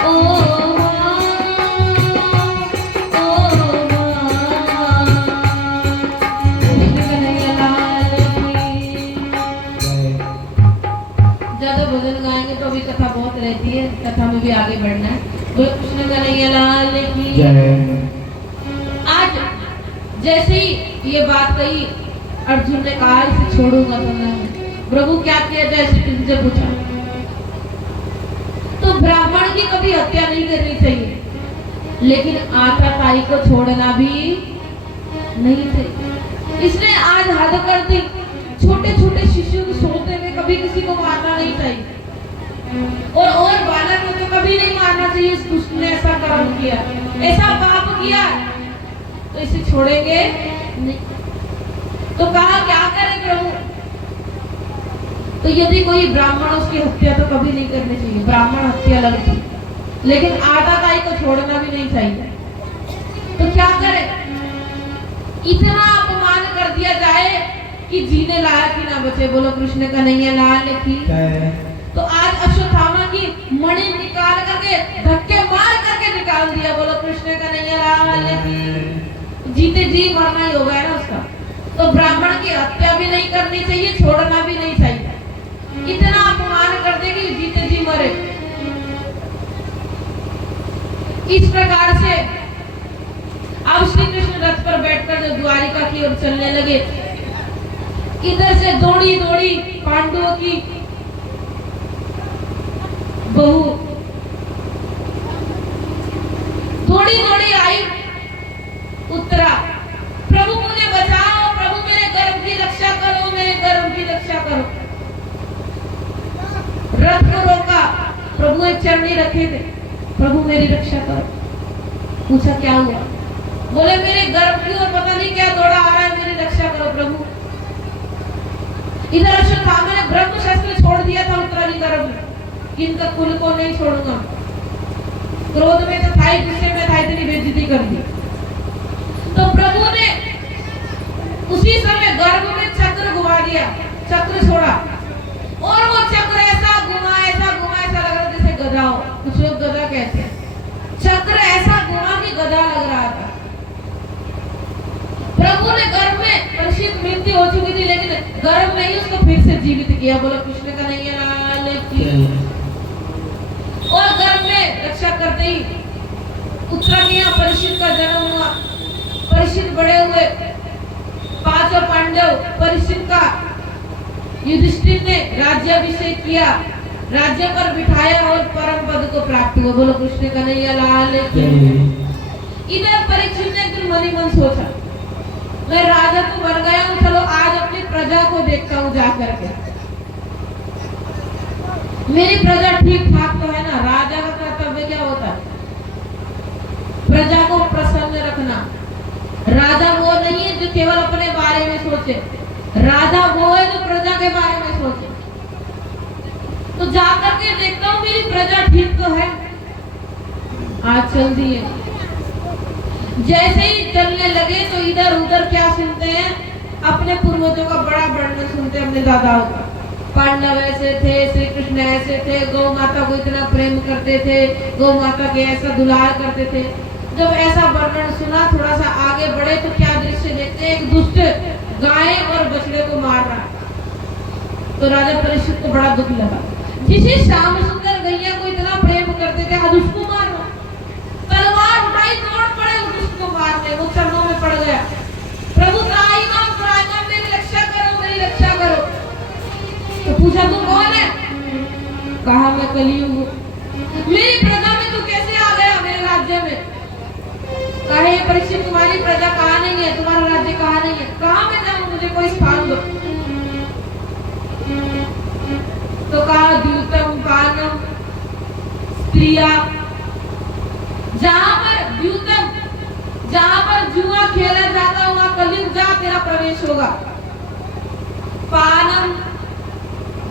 ओ माँ, ओ माँ, ओ ज्यादा भजन गाएंगे तो अभी कथा बहुत रहती है, कथा में भी आगे बढ़ना है। बोलो कृष्ण कन्हैया लाल की जय। आज जैसे ही ये बात कही, अर्जुन ने कहा इसे छोड़ूंगा तो मैं। प्रभु क्या किया जाए, श्री कृष्ण से पूछा। तो ब्राह्मण की कभी हत्या नहीं करनी चाहिए, लेकिन आताताई को छोड़ना भी नहीं चाहिए। इसने आज हद कर दी। छोटे छोटे शिशु को सोते में कभी किसी को मारना नहीं चाहिए, और बालक को तो कभी नहीं मारना चाहिए। उसने ऐसा कर्म किया, ऐसा पाप किया, तो इसे छोड़ेंगे नहीं। तो कहा क्या करें प्रभु? तो यदि कोई ब्राह्मण, उसकी हत्या तो कभी नहीं करनी चाहिए, ब्राह्मण हत्या लगती, लेकिन आताताई को छोड़ना भी नहीं चाहिए। तो क्या करें? इतना अपमान कर दिया जाए कि जीने लायक ही ना बचे। बोलो कृष्ण कन्हैया लाल की। तो आज अश्वत्थामा की मणि निकाल करके, धक्के मार करके निकाल दिया। बोलो कृष्ण कन्हैया लाल की। जीते जी मरना ही हो गया ना उसका। तो ब्राह्मण की हत्या भी नहीं करनी चाहिए, छोड़ना भी नहीं चाहिए। इतना अपमान कर दे कि जीते जी मरे। इस प्रकार से अब श्री कृष्ण रथ पर बैठकर जो द्वारिका की ओर चलने लगे, इधर से दौड़ी दौड़ी पांडवों की बहू दौड़ी दौड़ी आई, उत्तरा, प्रभु मुझे बचाओ, प्रभु मेरे गर्भ की रक्षा करो, मेरे गर्भ की रक्षा करो। रथ को रोका, प्रभु एक चरणी रखे थे, प्रभु मेरी रक्षा करो। पूछा क्या हुआ? बोले मेरे गर्भ की ओर पता नहीं क्या दौड़ा आ रहा है, मेरी रक्षा करो प्रभु। इधर अश्वत्थामा ने ब्रह्म शस्त्र छोड़ दिया था उत्तरा की गर्भ में, इनका कुल को नहीं छोड़ूंगा। क्रोध में तो था, गुस्से में था, इतनी बेइज्जती कर दी। तो प्रभु ने उसी समय गर्भ में चक्र घुमा दिया, चक्र छोड़ा, और वो चक्र ऐसा घुमा ऐसा लग रहा जैसे गधा हो। कुछ लोग गधा कहते हैं। चक्र ऐसा घुमा कि गधा लग रहा था। प्रभु ने गर्भ में, परीक्षित मृत्यु हो चुकी थी, लेकिन गर्भ में ही उसको फिर से जीवित किया। बोलो कृष्ण कन्हैया लाल की। और गर्भ में रक्षा करते ही उत्तरा के यहाँ परीक्षित का जन्म हुआ। परीक्षित बड़े हुए, पांचों पांडव परीक्षित का युधिष्ठिर ने राज्याभिषेक किया, राज्य पर बिठाया और परम पद को प्राप्त हुआ। बोलो कृष्ण कन्हैया लाल की। इधर परीक्षित ने एक दिन मन ही मन सोचा, मैं राजा तो बन गया हूँ, चलो आज अपनी प्रजा को देखता हूँ जा करके। मेरी प्रजा ठीक ठाक तो है ना? राजा का कर्तव्य क्या होता है? प्रजा को प्रसन्न रखना। राजा वो नहीं है जो केवल अपने बारे में सोचे, राजा वो है जो प्रजा के बारे में सोचे। तो जाकर के देखता हूँ मेरी प्रजा ठीक तो है। आज चल दिए, जैसे ही चलने लगे तो इधर उधर क्या सुनते हैं? अपने पूर्वजों का बड़ा वर्णन सुनते हैं, अपने दादाओं का। पांडव ऐसे थे, श्री कृष्ण ऐसे थे, गौ माता को इतना प्रेम करते थे, गौ माता के ऐसा दुलार करते थे। जब ऐसा वर्णन सुना, थोड़ा सा आगे बढ़े तो क्या दृश्य देखते हैं? एक दुष्ट गाय और बछड़े को मार रहा। तो राजा परीक्षित को बड़ा दुख लगा। जिसे श्याम सुंदर गैया को इतना प्रेम करते थे, आज उसको मार रहा। तलवार उठाई, दौड़ पड़े उसको मारने, वो चरणों में पड़ गया। प्रभु त्राहिमाम मेरी रक्षा करो, मेरी रक्षा करो। तो पूछा तू कौन है? कहा मैं कलियुग हूँ। मेरी प्रजा में तू कैसे आ गया, मेरे राज्य में? कहे परीक्षित तुम्हारी प्रजा कहाँ नहीं है, तुम्हारा राज्य कहाँ नहीं है? कहाँ मैं जाऊंगा? मुझे कोई स्थान दो। तो कहा द्यूतम पानम स्त्रिया, जहां पर द्यूतम, जहां पर जुआ खेला जाता हुआ कलयुग जा तेरा प्रवेश होगा। पानम,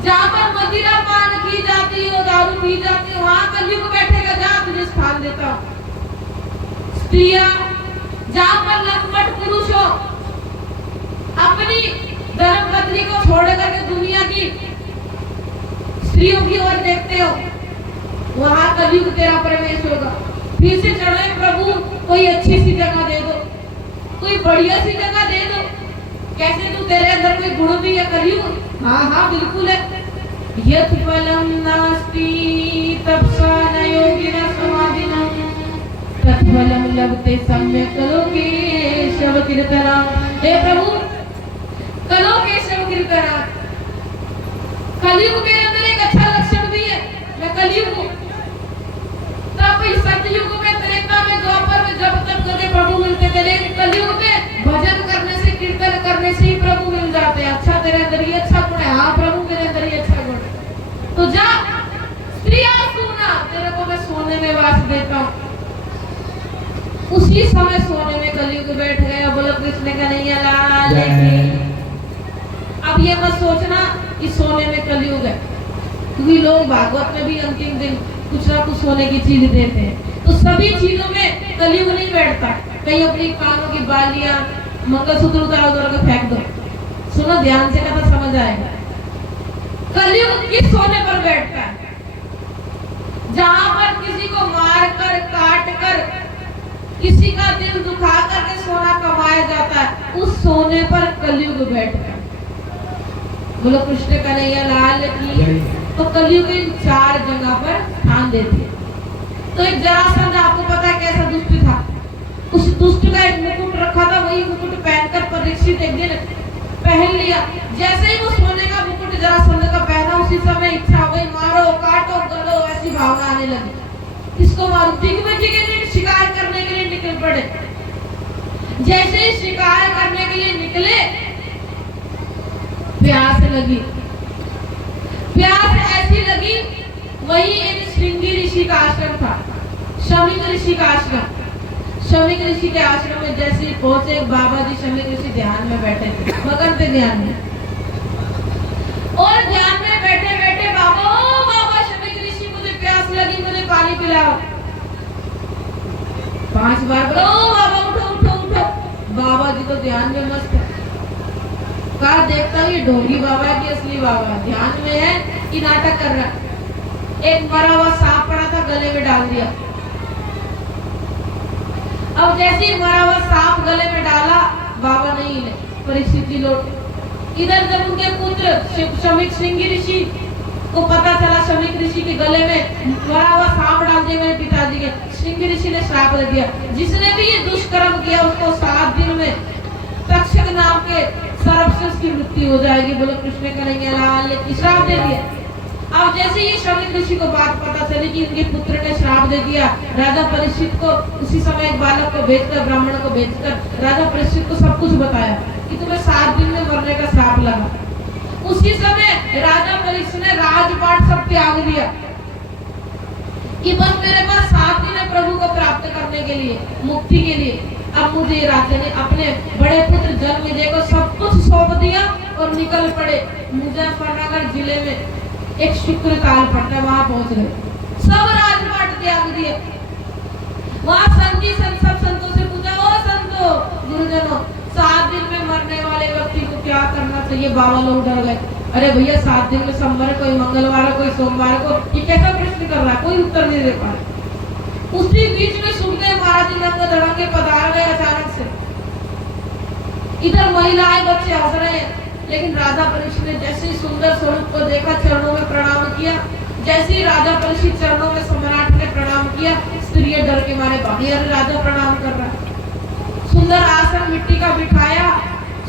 जहां पर मदिरा पान की जाती हो, दारू पी जाती हो, वहां कलयुग बैठेगा, जा तुझे स्थान देता हूं। स्त्रिया, जहां पर लंपट पुरुष हो, अपनी धर्मपत्नी को छोड़ करके दुनिया की स्त्रियों की ओर देखते हो, वहां कलयुग तेरा प्रवेश होगा। फिर से चढ़े प्रभु, कोई अच्छी सी जगह दे दो, कोई बढ़िया सी जगह दे दो। कैसे तू, तेरे अंदर कोई गुण भी है कलयुग? हाँ हाँ बिल्कुल है। यत् फलम नास्ति तपसा न योगिना समाधिना तत्फलम लभते सम्यक् कलोके शव कीर्तना। हे प्रभु, कलोके शव कीर्तना, कलयुग मेरे अंदर एक अच्छा लक्षण भी है, मैं कलयुग हूँ। तब सतयुग में, त्रेता में, द्वापर में जब तक तुझे प्रभु मिलते थे, लेकिन कलयुग में भजन करने से, कीर्तन करने से ही प्रभु मिल जाते हैं। अच्छा तेरे अंदर ये अच्छा गुण है, हाँ प्रभु मेरे अंदर ये अच्छा गुण है। तो जा स्त्रिया सुना, तेरे को मैं सोने में वास देता हूँ। उसी समय सोने में कलयुग बैठ गया। बोलो कृष्ण कन्हैया लाल की। अब ये मत सोचना कि सोने में कलयुग है, क्योंकि लोग भागवत में भी अंतिम दिन कुछ ना कुछ सोने की चीज देते हैं। तो सभी चीजों में कलयुग नहीं बैठता। कहीं अपनी कानों की बालियां, मंगलसूत्र उतार उतार के फेंक दो। सुनो ध्यान से, कथा समझ आएगा। कलयुग किस सोने पर बैठता है? जहां पर किसी को मार कर, काट कर, किसी का दिल दुखा करके सोना कमाया जाता है, उस सोने पर कलयुग बैठता है। बोलो कृष्ण कन्हैया लाल की। तो कलयुग इन 4 जगह पर स्थान देते हैं। तो एक जरासंध, आपको पता है कैसा दुष्ट था, उस दुष्ट का एक मुकुट रखा था, वही मुकुट पहनकर परीक्षित एक दिन पहन लिया। जैसे ही वो सोने का मुकुट जरासंध का पहना, उसी समय इच्छा हो गई, मारो काटो गलो, ऐसी भावना आने लगी। किसको मारो? दिग्विजय के लिए शिकार करने के लिए निकल पड़े। जैसे ही शिकार करने के लिए निकले, प्यास लगी। प्यास ऐसी लगी, वही एक श्रृंगी ऋषि का आश्रम था, शमीक ऋषि का आश्रम। शमीक ऋषि के आश्रम में जैसे ही पहुंचे, बाबा जी शमीक ऋषि ध्यान में बैठे थे, मगन थे ध्यान में। और ध्यान में बैठे बैठे बाबा, ओ बाबा शमीक ऋषि, मुझे प्यास लगी, मुझे पानी पिलाओ। 5 बार बोलो, ओ बाबा उठो उठो उठो। बाबा जी तो ध्यान में मस्त है। कहा देखता हूँ ये ढोंगी बाबा है कि असली बाबा? ध्यान में है कि नाटक कर रहा है। एक मरा हुआ सांप पड़ा था, गले में डाल दिया। अब जैसे ही मरा हुआ सांप गले में डाला, बाबा नहीं हिले, परिस्थिति लौट। इधर जब उनके पुत्र शमीक श्रृंगी ऋषि को पता चला शमीक ऋषि के गले में मरा हुआ सांप डाल दिया मेरे पिताजी के, श्रृंगी ऋषि ने श्राप दे दिया, जिसने भी ये दुष्कर्म किया उसको 7 दिन में तक्षक नाम के सर्वश्रेष्ठ की मृत्यु हो जाएगी। बोलो कृष्ण कन्हैया लाल की। श्राप दे दिया। अब जैसे ये शमीक ऋषि को बात पता चली कि उनके पुत्र ने श्राप दे दिया, राजा परीक्षित को उसी समय एक बालक को भेजकर, ब्राह्मण को भेजकर राजा परीक्षित को सब कुछ बताया कि तुम्हें 7 दिन में मरने का श्राप लगा। उसी समय राजा परीक्षित ने राजपाट सब त्याग दिया कि बस मेरे पास 7 दिन है प्रभु को प्राप्त करने के लिए, मुक्ति के लिए। अब मुझे राजा ने अपने बड़े पुत्र जन्मेजय को सब कुछ सौंप दिया और निकल पड़े। मुजफ्फरनगर जिले में एक शुक्र काल पड़ता है, वहां पहुंच गए। सब राजपाट त्याग दिए। वहां संत सब संतों से पूछा, ओ संतो गुरुजनों, 7 दिन में मरने वाले व्यक्ति को क्या करना चाहिए? बाबा लोग डर गए। अरे भैया 7 दिन में सोमवार, कोई मंगलवार, कोई सोमवार को, ये कैसा प्रश्न कर रहा है? कोई उत्तर नहीं दे पा रहा। उसी बीच में सुखदेव महाराज नंग धड़ंगे पधार गए अचानक से। इधर महिलाएं बच्चे हंस रहे हैं, लेकिन राजा परीक्षित ने जैसे ही सुंदर स्वरूप को देखा, चरणों में प्रणाम किया। जैसे ही राजा परीक्षित चरणों में सम्राट ने प्रणाम किया, स्त्रियां डर के मारे भागी, अरे राजा प्रणाम कर रहा है। सुंदर आसन मिट्टी का बिठाया,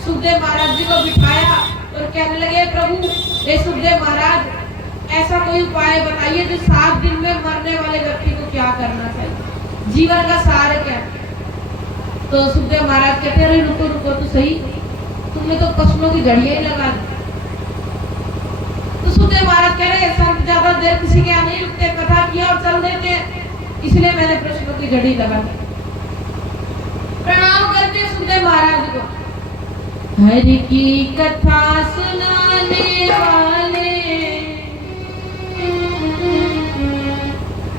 सुखदेव महाराज जी को बिठाया और कहने लगे, प्रभु हे सुखदेव महाराज, ऐसा कोई उपाय बताइए जो 7 दिन में मरने वाले व्यक्ति को क्या करना चाहिए, जीवन का सार क्या है? तो सुखदेव महाराज कहते हैं, अरे रुको रुको तो सही, तुमने तो पशुओं की जड़ियां ही लगा दी। तो सुखदेव महाराज कह रहे संत ज्यादा देर किसी के यहाँ नहीं रुकते, कथा किया और चल देते, इसलिए मैंने पशुओं की जड़ी लगा दी। प्रणाम करते सुखदेव महाराज को। हरि की कथा सुनाने वाले,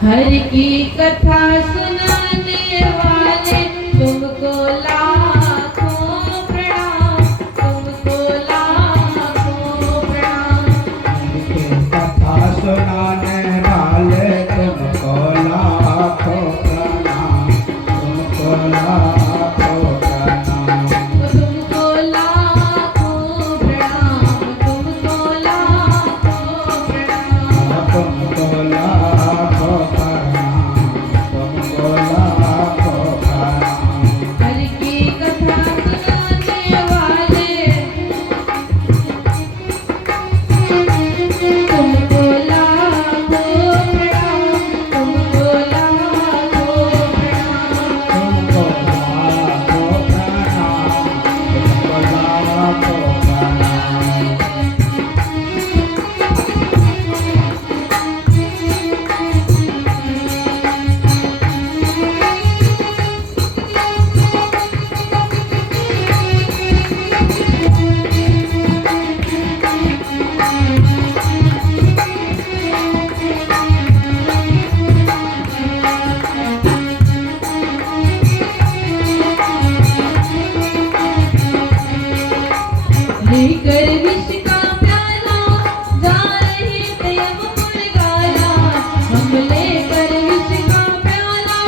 हरि की कथा सुनाने वाले, तुमको लाखों प्रणाम, तुमको लाखों प्रणाम। कथा सुनाने वाले तुमको लाखों प्रणाम, तुमको लाखों प्रणाम। तुमको लाखों प्रणाम, तुमको लाखों प्रणाम। तुमको लाखों प्रणाम, तुमको लाखों प्रणाम। हरि की कथा सुनाने वाले, तुमको लाखों प्रणाम, तुमको लाखों प्रणाम। तुमको लाखों प्रणाम, तुमको लाखों प्रणाम। लेकर विष का प्याला जा रहे थे अब मुरगाला, हम लेकर विष का प्याला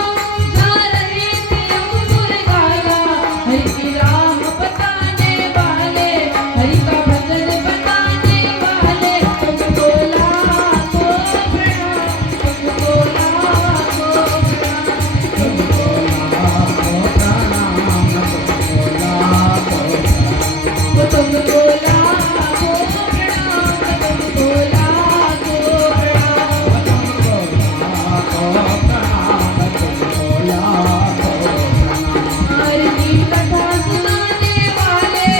जा रहे थे अब मुरगाला। हरि की राह बताने वाले, हरि का भजन बताने वाले, तुमको लाखों प्रणाम, तुमको लाखों प्रणाम। तुमको लाखों प्रणाम, तुमको लाखों प्रणाम। वो तुमको लाखों प्रणाम, तुमको लाखों प्रणाम। तुमको लाखों प्रणाम, तुमको लाखों प्रणाम। हरि की कथा सुनाने वाले,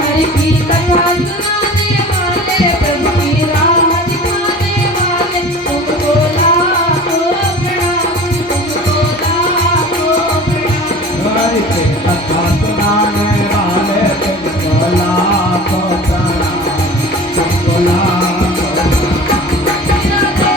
हरि की कथा सुनाने वाले, प्रभु की राह दिखाने वाले, तुमको लाखों प्रणाम, तुमको लाखों प्रणाम। हरि की कथा सुनाने वाले तुमको लाखों प्रणाम, तुमको लाखों प्रणाम। राधे।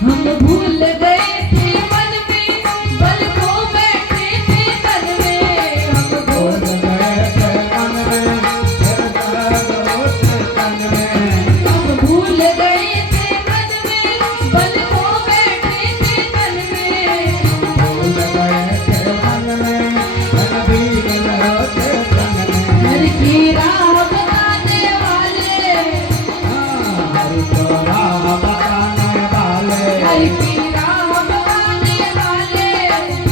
हम भूल गए थे मन में, बल खो बैठे थे तन में। हम भूल भूल गए थे मन में, फिर दर्द होते तन में। हम भूल गए थे मन में, बल खो बैठे थे तन में। भूल गए थे मन में, धन भीग होते तन में। हरि की राह बताने वाले, हरि को राह बताने वाले, हरि की राह बताने वाले,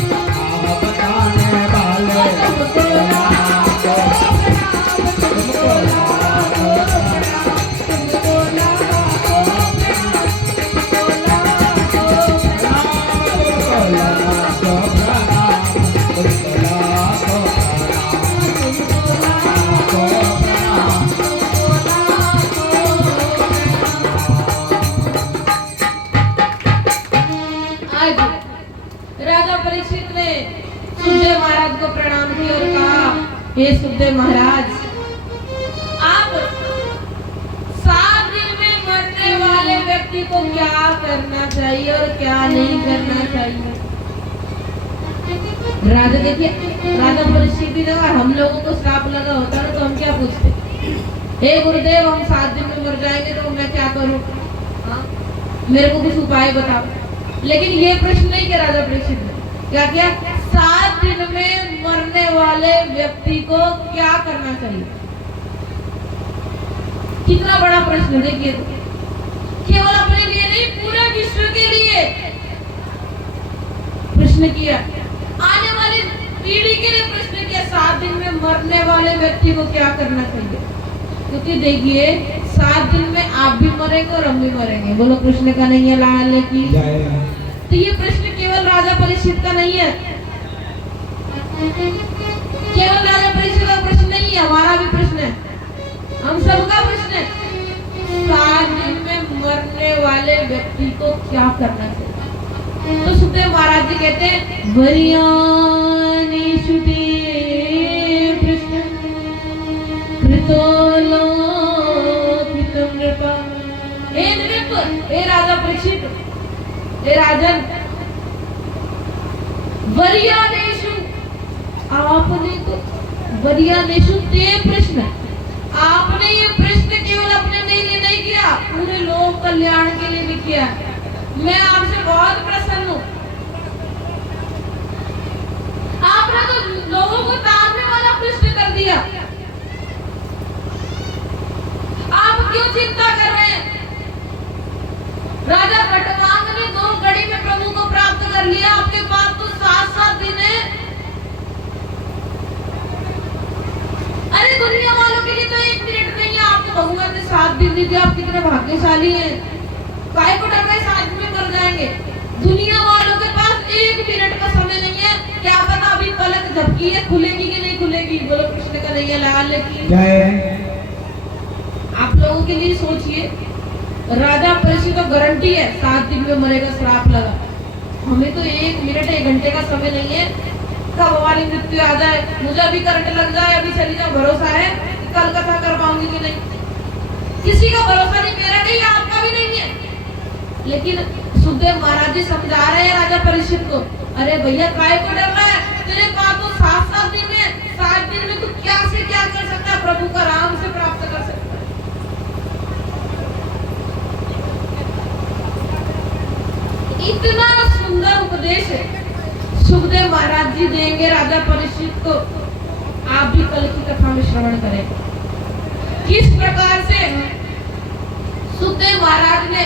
राह बताने वाले, तुमको लाखों प्रणाम, तुमको लाखों प्रणाम, तुमको लाखों प्रणाम, तुमको लाखों प्रणाम। तुमको लाखों प्रणाम, तुमको लाखों प्रणाम। लाखों प्रणाम। आज राजा परीक्षित ने सुखदेव महाराज को प्रणाम किया और कहा, हे सुखदेव महाराज, आप 7 दिन में मरने वाले व्यक्ति को क्या करना चाहिए और क्या नहीं करना चाहिए। राजा देखिए, राजा परीक्षित ने कहा, हम लोगों को श्राप लगा होता ना तो हम क्या पूछते, हे गुरुदेव हम 7 दिन में मर जाएंगे तो मैं क्या करूं, हाँ? मेरे को कुछ उपाय बताओ। लेकिन ये प्रश्न नहीं किया राजा परीक्षित ने कि क्या किया? 7 दिन में मरने वाले व्यक्ति को क्या करना चाहिए? कितना बड़ा प्रश्न, देखिए, केवल अपने लिए नहीं, पूरे विश्व के लिए प्रश्न किया, आने वाली पीढ़ी के लिए प्रश्न किया, 7 दिन में मरने वाले व्यक्ति को क्या करना चाहिए? क्योंकि देखिए 7 दिन में आप भी मरेंगे और हम भी मरेंगे। बोलो कृष्ण का नहीं है लाल की। तो ये प्रश्न केवल राजा परीक्षित का नहीं है, केवल राजा परीक्षित का प्रश्न नहीं है, हमारा भी प्रश्न है, हम सबका प्रश्न है। 7 दिन में मरने वाले व्यक्ति को क्या करना चाहिए? तो सुखदेव महाराज जी कहते हैं, वरियानेषु ते प्रश्न कृतो लोकितं नृपा। हे नृप, हे राजा परीक्षित, हे राजन, वरियानेषु, आपने तो वरियानेषु ते प्रश्न, आपने ये प्रश्न केवल अपने लिए नहीं किया, पूरे लोक कल्याण के लिए भी किया। मैं आपसे बहुत प्रसन्न हूँ। आपने तो लोगों को तारने वाला प्रश्न कर दिया। आप क्यों चिंता कर रहे हैं? राजा खटवांग ने 2 घड़ी में प्रभु को प्राप्त कर लिया, आपके पास तो 7-7 दिन है। अरे दुनिया वालों के लिए तो 1 मिनट नहीं है, आपको भगवान ने 7 दिन दिए, आप कितने भाग्यशाली हैं। काहे को डर रहे? 7 दिन में मर जाएंगे। दुनिया वालों के पास 1 मिनट का समय नहीं है, क्या पता अभी पलक झपकी है, खुलेगी कि नहीं खुलेगी। बोलो कृष्ण का नहीं है लाल की जय। आप लोगों के लिए सोचिए, राजा परीक्षित तो गारंटी है 7 दिन में मरेगा, श्राप लगा। हमें तो 1 मिनट 1 घंटे का समय नहीं है, कब हमारी मृत्यु आ जाए, मुझे अभी करंट लग जाए, अभी चली जाओ। भरोसा है कल कथा कर पाऊंगी कि नहीं? किसी का भरोसा नहीं, मेरा नहीं, आपका भी नहीं है। लेकिन सुखदेव महाराज जी समझा रहे हैं राजा परीक्षित को, अरे भैया काहे को डर रहा है? तेरे पास तो 7-7 दिन है, 7 दिन में तू क्या से क्या कर सकता है, प्रभु का राम से प्राप्त कर सकता है। इतना सुंदर उपदेश है सुखदेव महाराज जी देंगे राजा परीक्षित को। आप भी कल की कथा में श्रवण करें किस प्रकार से सुखदेव महाराज ने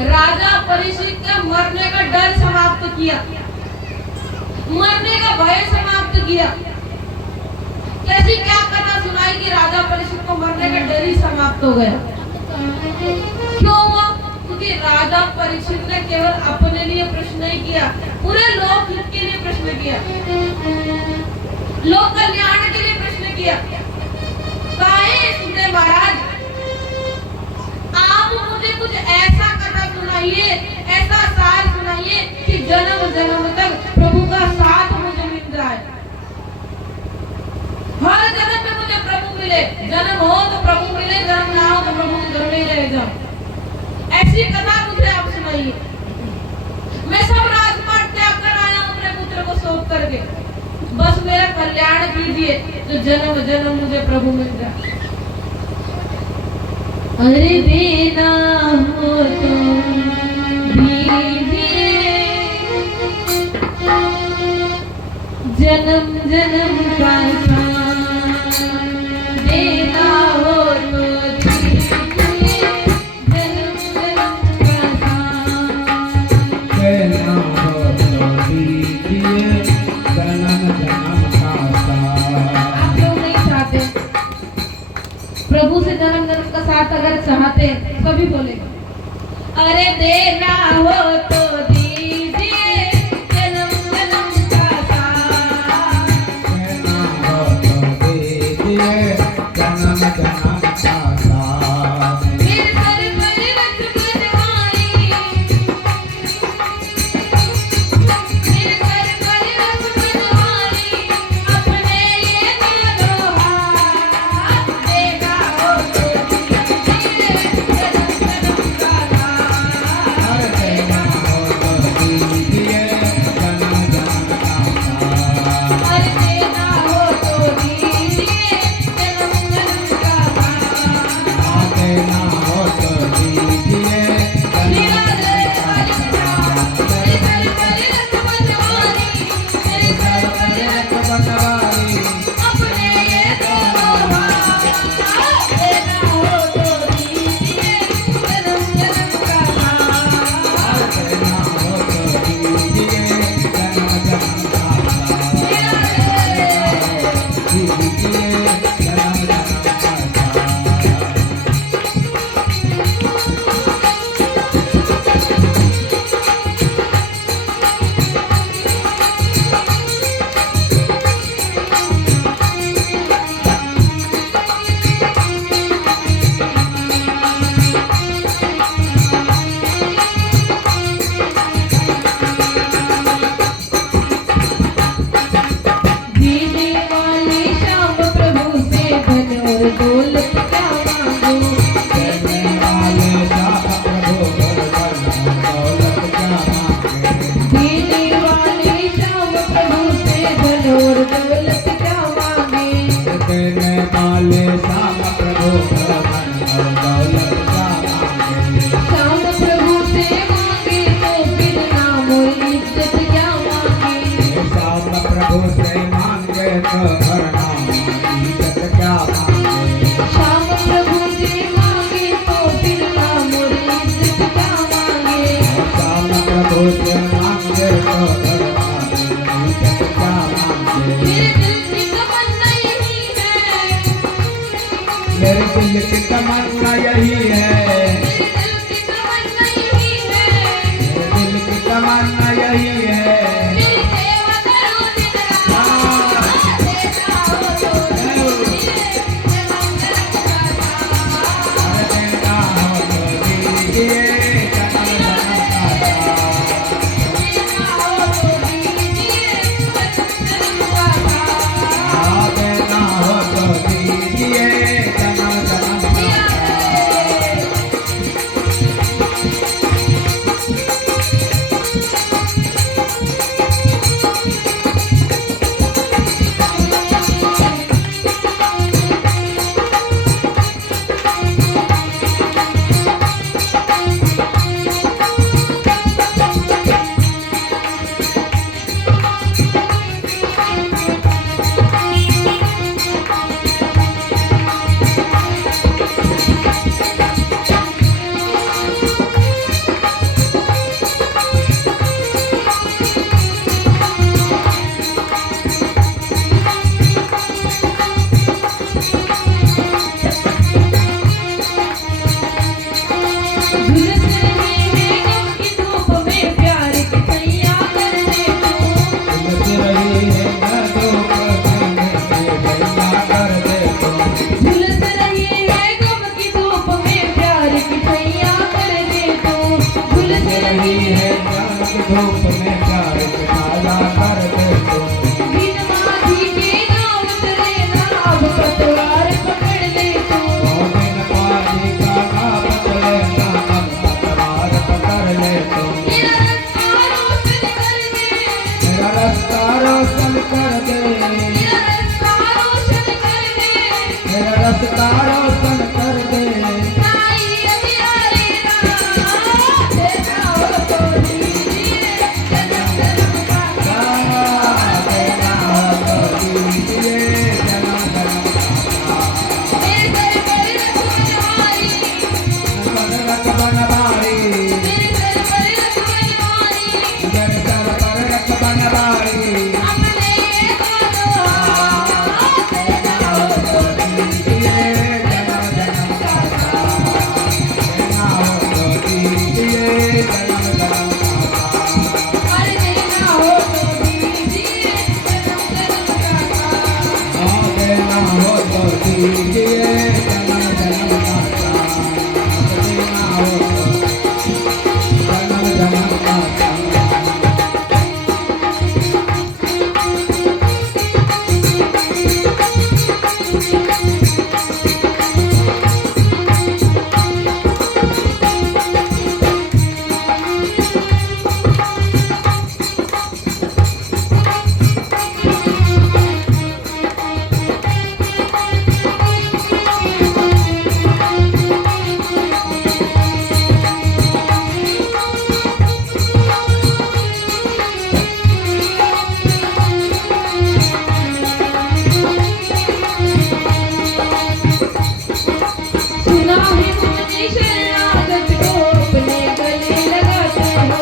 राजा परीक्षित का मरने का डर समाप्त किया, मरने का भय समाप्त किया। कैसी क्या कथा सुनाई कि राजा परीक्षित को मरने का डर ही समाप्त हो गया। क्यों हुआ? क्योंकि राजा परीक्षित ने केवल अपने लिए प्रश्न नहीं किया, पूरे लोक हित के लिए प्रश्न किया, लोक कल्याण के लिए प्रश्न किया। काहे सुखदेव महाराज, आप मुझे कुछ ऐसा कथा सुनाइए, ऐसा सार सुनाइए कि जन्म जन्म तक प्रभु का साथ मुझे मिल जाए, हर जन्म में मुझे प्रभु मिले, जन्म हो तो प्रभु मिले, जन्म ना हो तो प्रभु के घर में ही रह जाओ। ऐसी कथा मुझे आप सुनाइए। मैं सब राजपाट त्याग कर आया हूँ अपने पुत्र को सौंप करके, बस मेरा कल्याण कीजिए तो जन्म जन्म मुझे प्रभु मिल जाए। अरे देना हो तो दीजिए, जन्म जन्म का साथ देना हो तो दीजिए, जन्म जन्म का साथ देना हो तो दीजिए, जन्म जन्म का साथ। आप लोग नहीं चाहते प्रभु से जन्म जन्म का साथ? अगर चाहते सभी बोले, अरे देना हो तो दीजिए, जन्म जन्म का साथ देना हो तो दीजिए, जन्म जन्म का साथ। मेरे सर पर रख बनवाई, मेरे सर पर रख बनवाई, अपने ये दोनों हाथ देना हो तो दीजिए, जन्म जन्म का साथ। देना हो तमन्ना यही है। तेरी सेवा करूं दिन रात, देता हो तो दीजिए जन्म जन्म का साथ। अरे देना हो तो दीजिए जन्म जन्म का साथ। देता हो तो दीजिए जन्म जन्म का साथ। देना हो तो दीजिए जन्म जन्म का दिया साथ। झुलस रही है गम की धूप में प्यार की सैया कर दे तू। झुलस रही है धूप में सैया कर दे तू। झुलस रही है गम की धूप में प्यार की सैया कर दे तू। झुलस रही है धूप में प्यार की साया कर दे तू। बिन माझी के नाव उतरे ना अब पतवार पकड़ ले तू। बिन पानी का नाम चले ना अब पतवार पकड़ ले तू। मेरा रास्ता रोशन कर दे, मेरा रास्ता रोशन कर दे। मेरा रास्ता रोशन कर दे। मेरा रास्ता रोशन कर दे। साई अभियारे ना देता हो तो दीजिए जन्म जन्म का साथ। देना हो तो दीजिए जन्म जन्म का साथ। मेरे सर पर रख बनवारी, रख बनवारी, मेरे सर पर रख बनवारी। मेरे सर पर रख बनवारी। अपने ये दोनों हाथ देता हो तो दीजिए जन्म जन्म का साथ। देना हो तो दीजिए जन्म जन्म का साथ। और देना हो तो दीजिए जन्म जन्म का साथ। देना हो तो दीजिए जन्म जन्म का साथ। देना हो तो जन्म जन्म का साथ। सुना है तुमने शरणागत को अपने गले लगाते हो।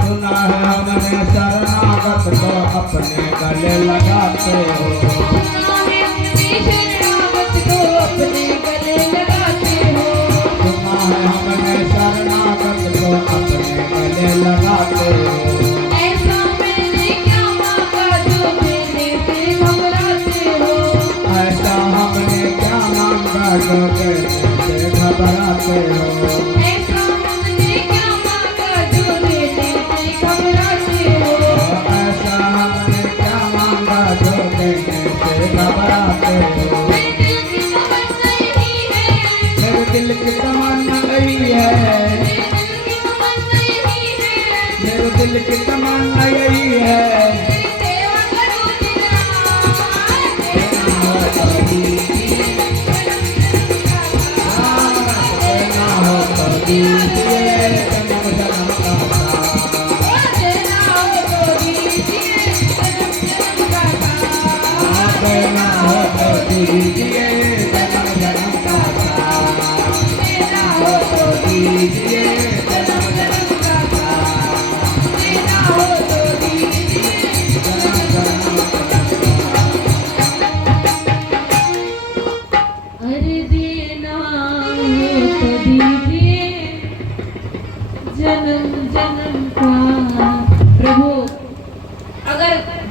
सुना है हमने शरणागत को अपने गले लगाते हो। सुना है तुमने शरणागत को अपने गले लगाते हो। सुना है हमने शरणागत को अपने गले लगाते हो। ऐसा मैंने क्या मांगा जो देने से घबराते हो। ऐसा हमने क्या मांगा जो देने से घबराते हो। ऐसा हमने क्या मांगा जो देने से घबराते हो। ऐसा हमने क्या मांगा जो देने से घबराते हो। मेरे दिल की तमन्ना यही है, मेरे दिल की तमन्ना यही है। मेरे दिल की तमन्ना यही है। मेरी सेवा करूं दिन रात, देना हो तो दीजिए जन्म जन्म का साथ। देना हो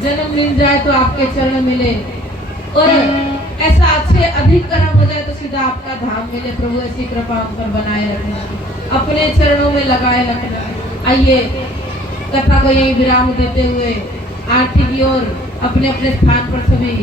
जन्म मिल जाए तो आपके चरण मिले, और ऐसा अच्छे अधिक कर्म हो जाए तो सीधा आपका धाम मिले। प्रभु ऐसी कृपा हम पर बनाए रखना, अपने चरणों में लगाए रखना। आइए कथा को यही विराम देते हुए आरती की ओर अपने अपने स्थान पर सभी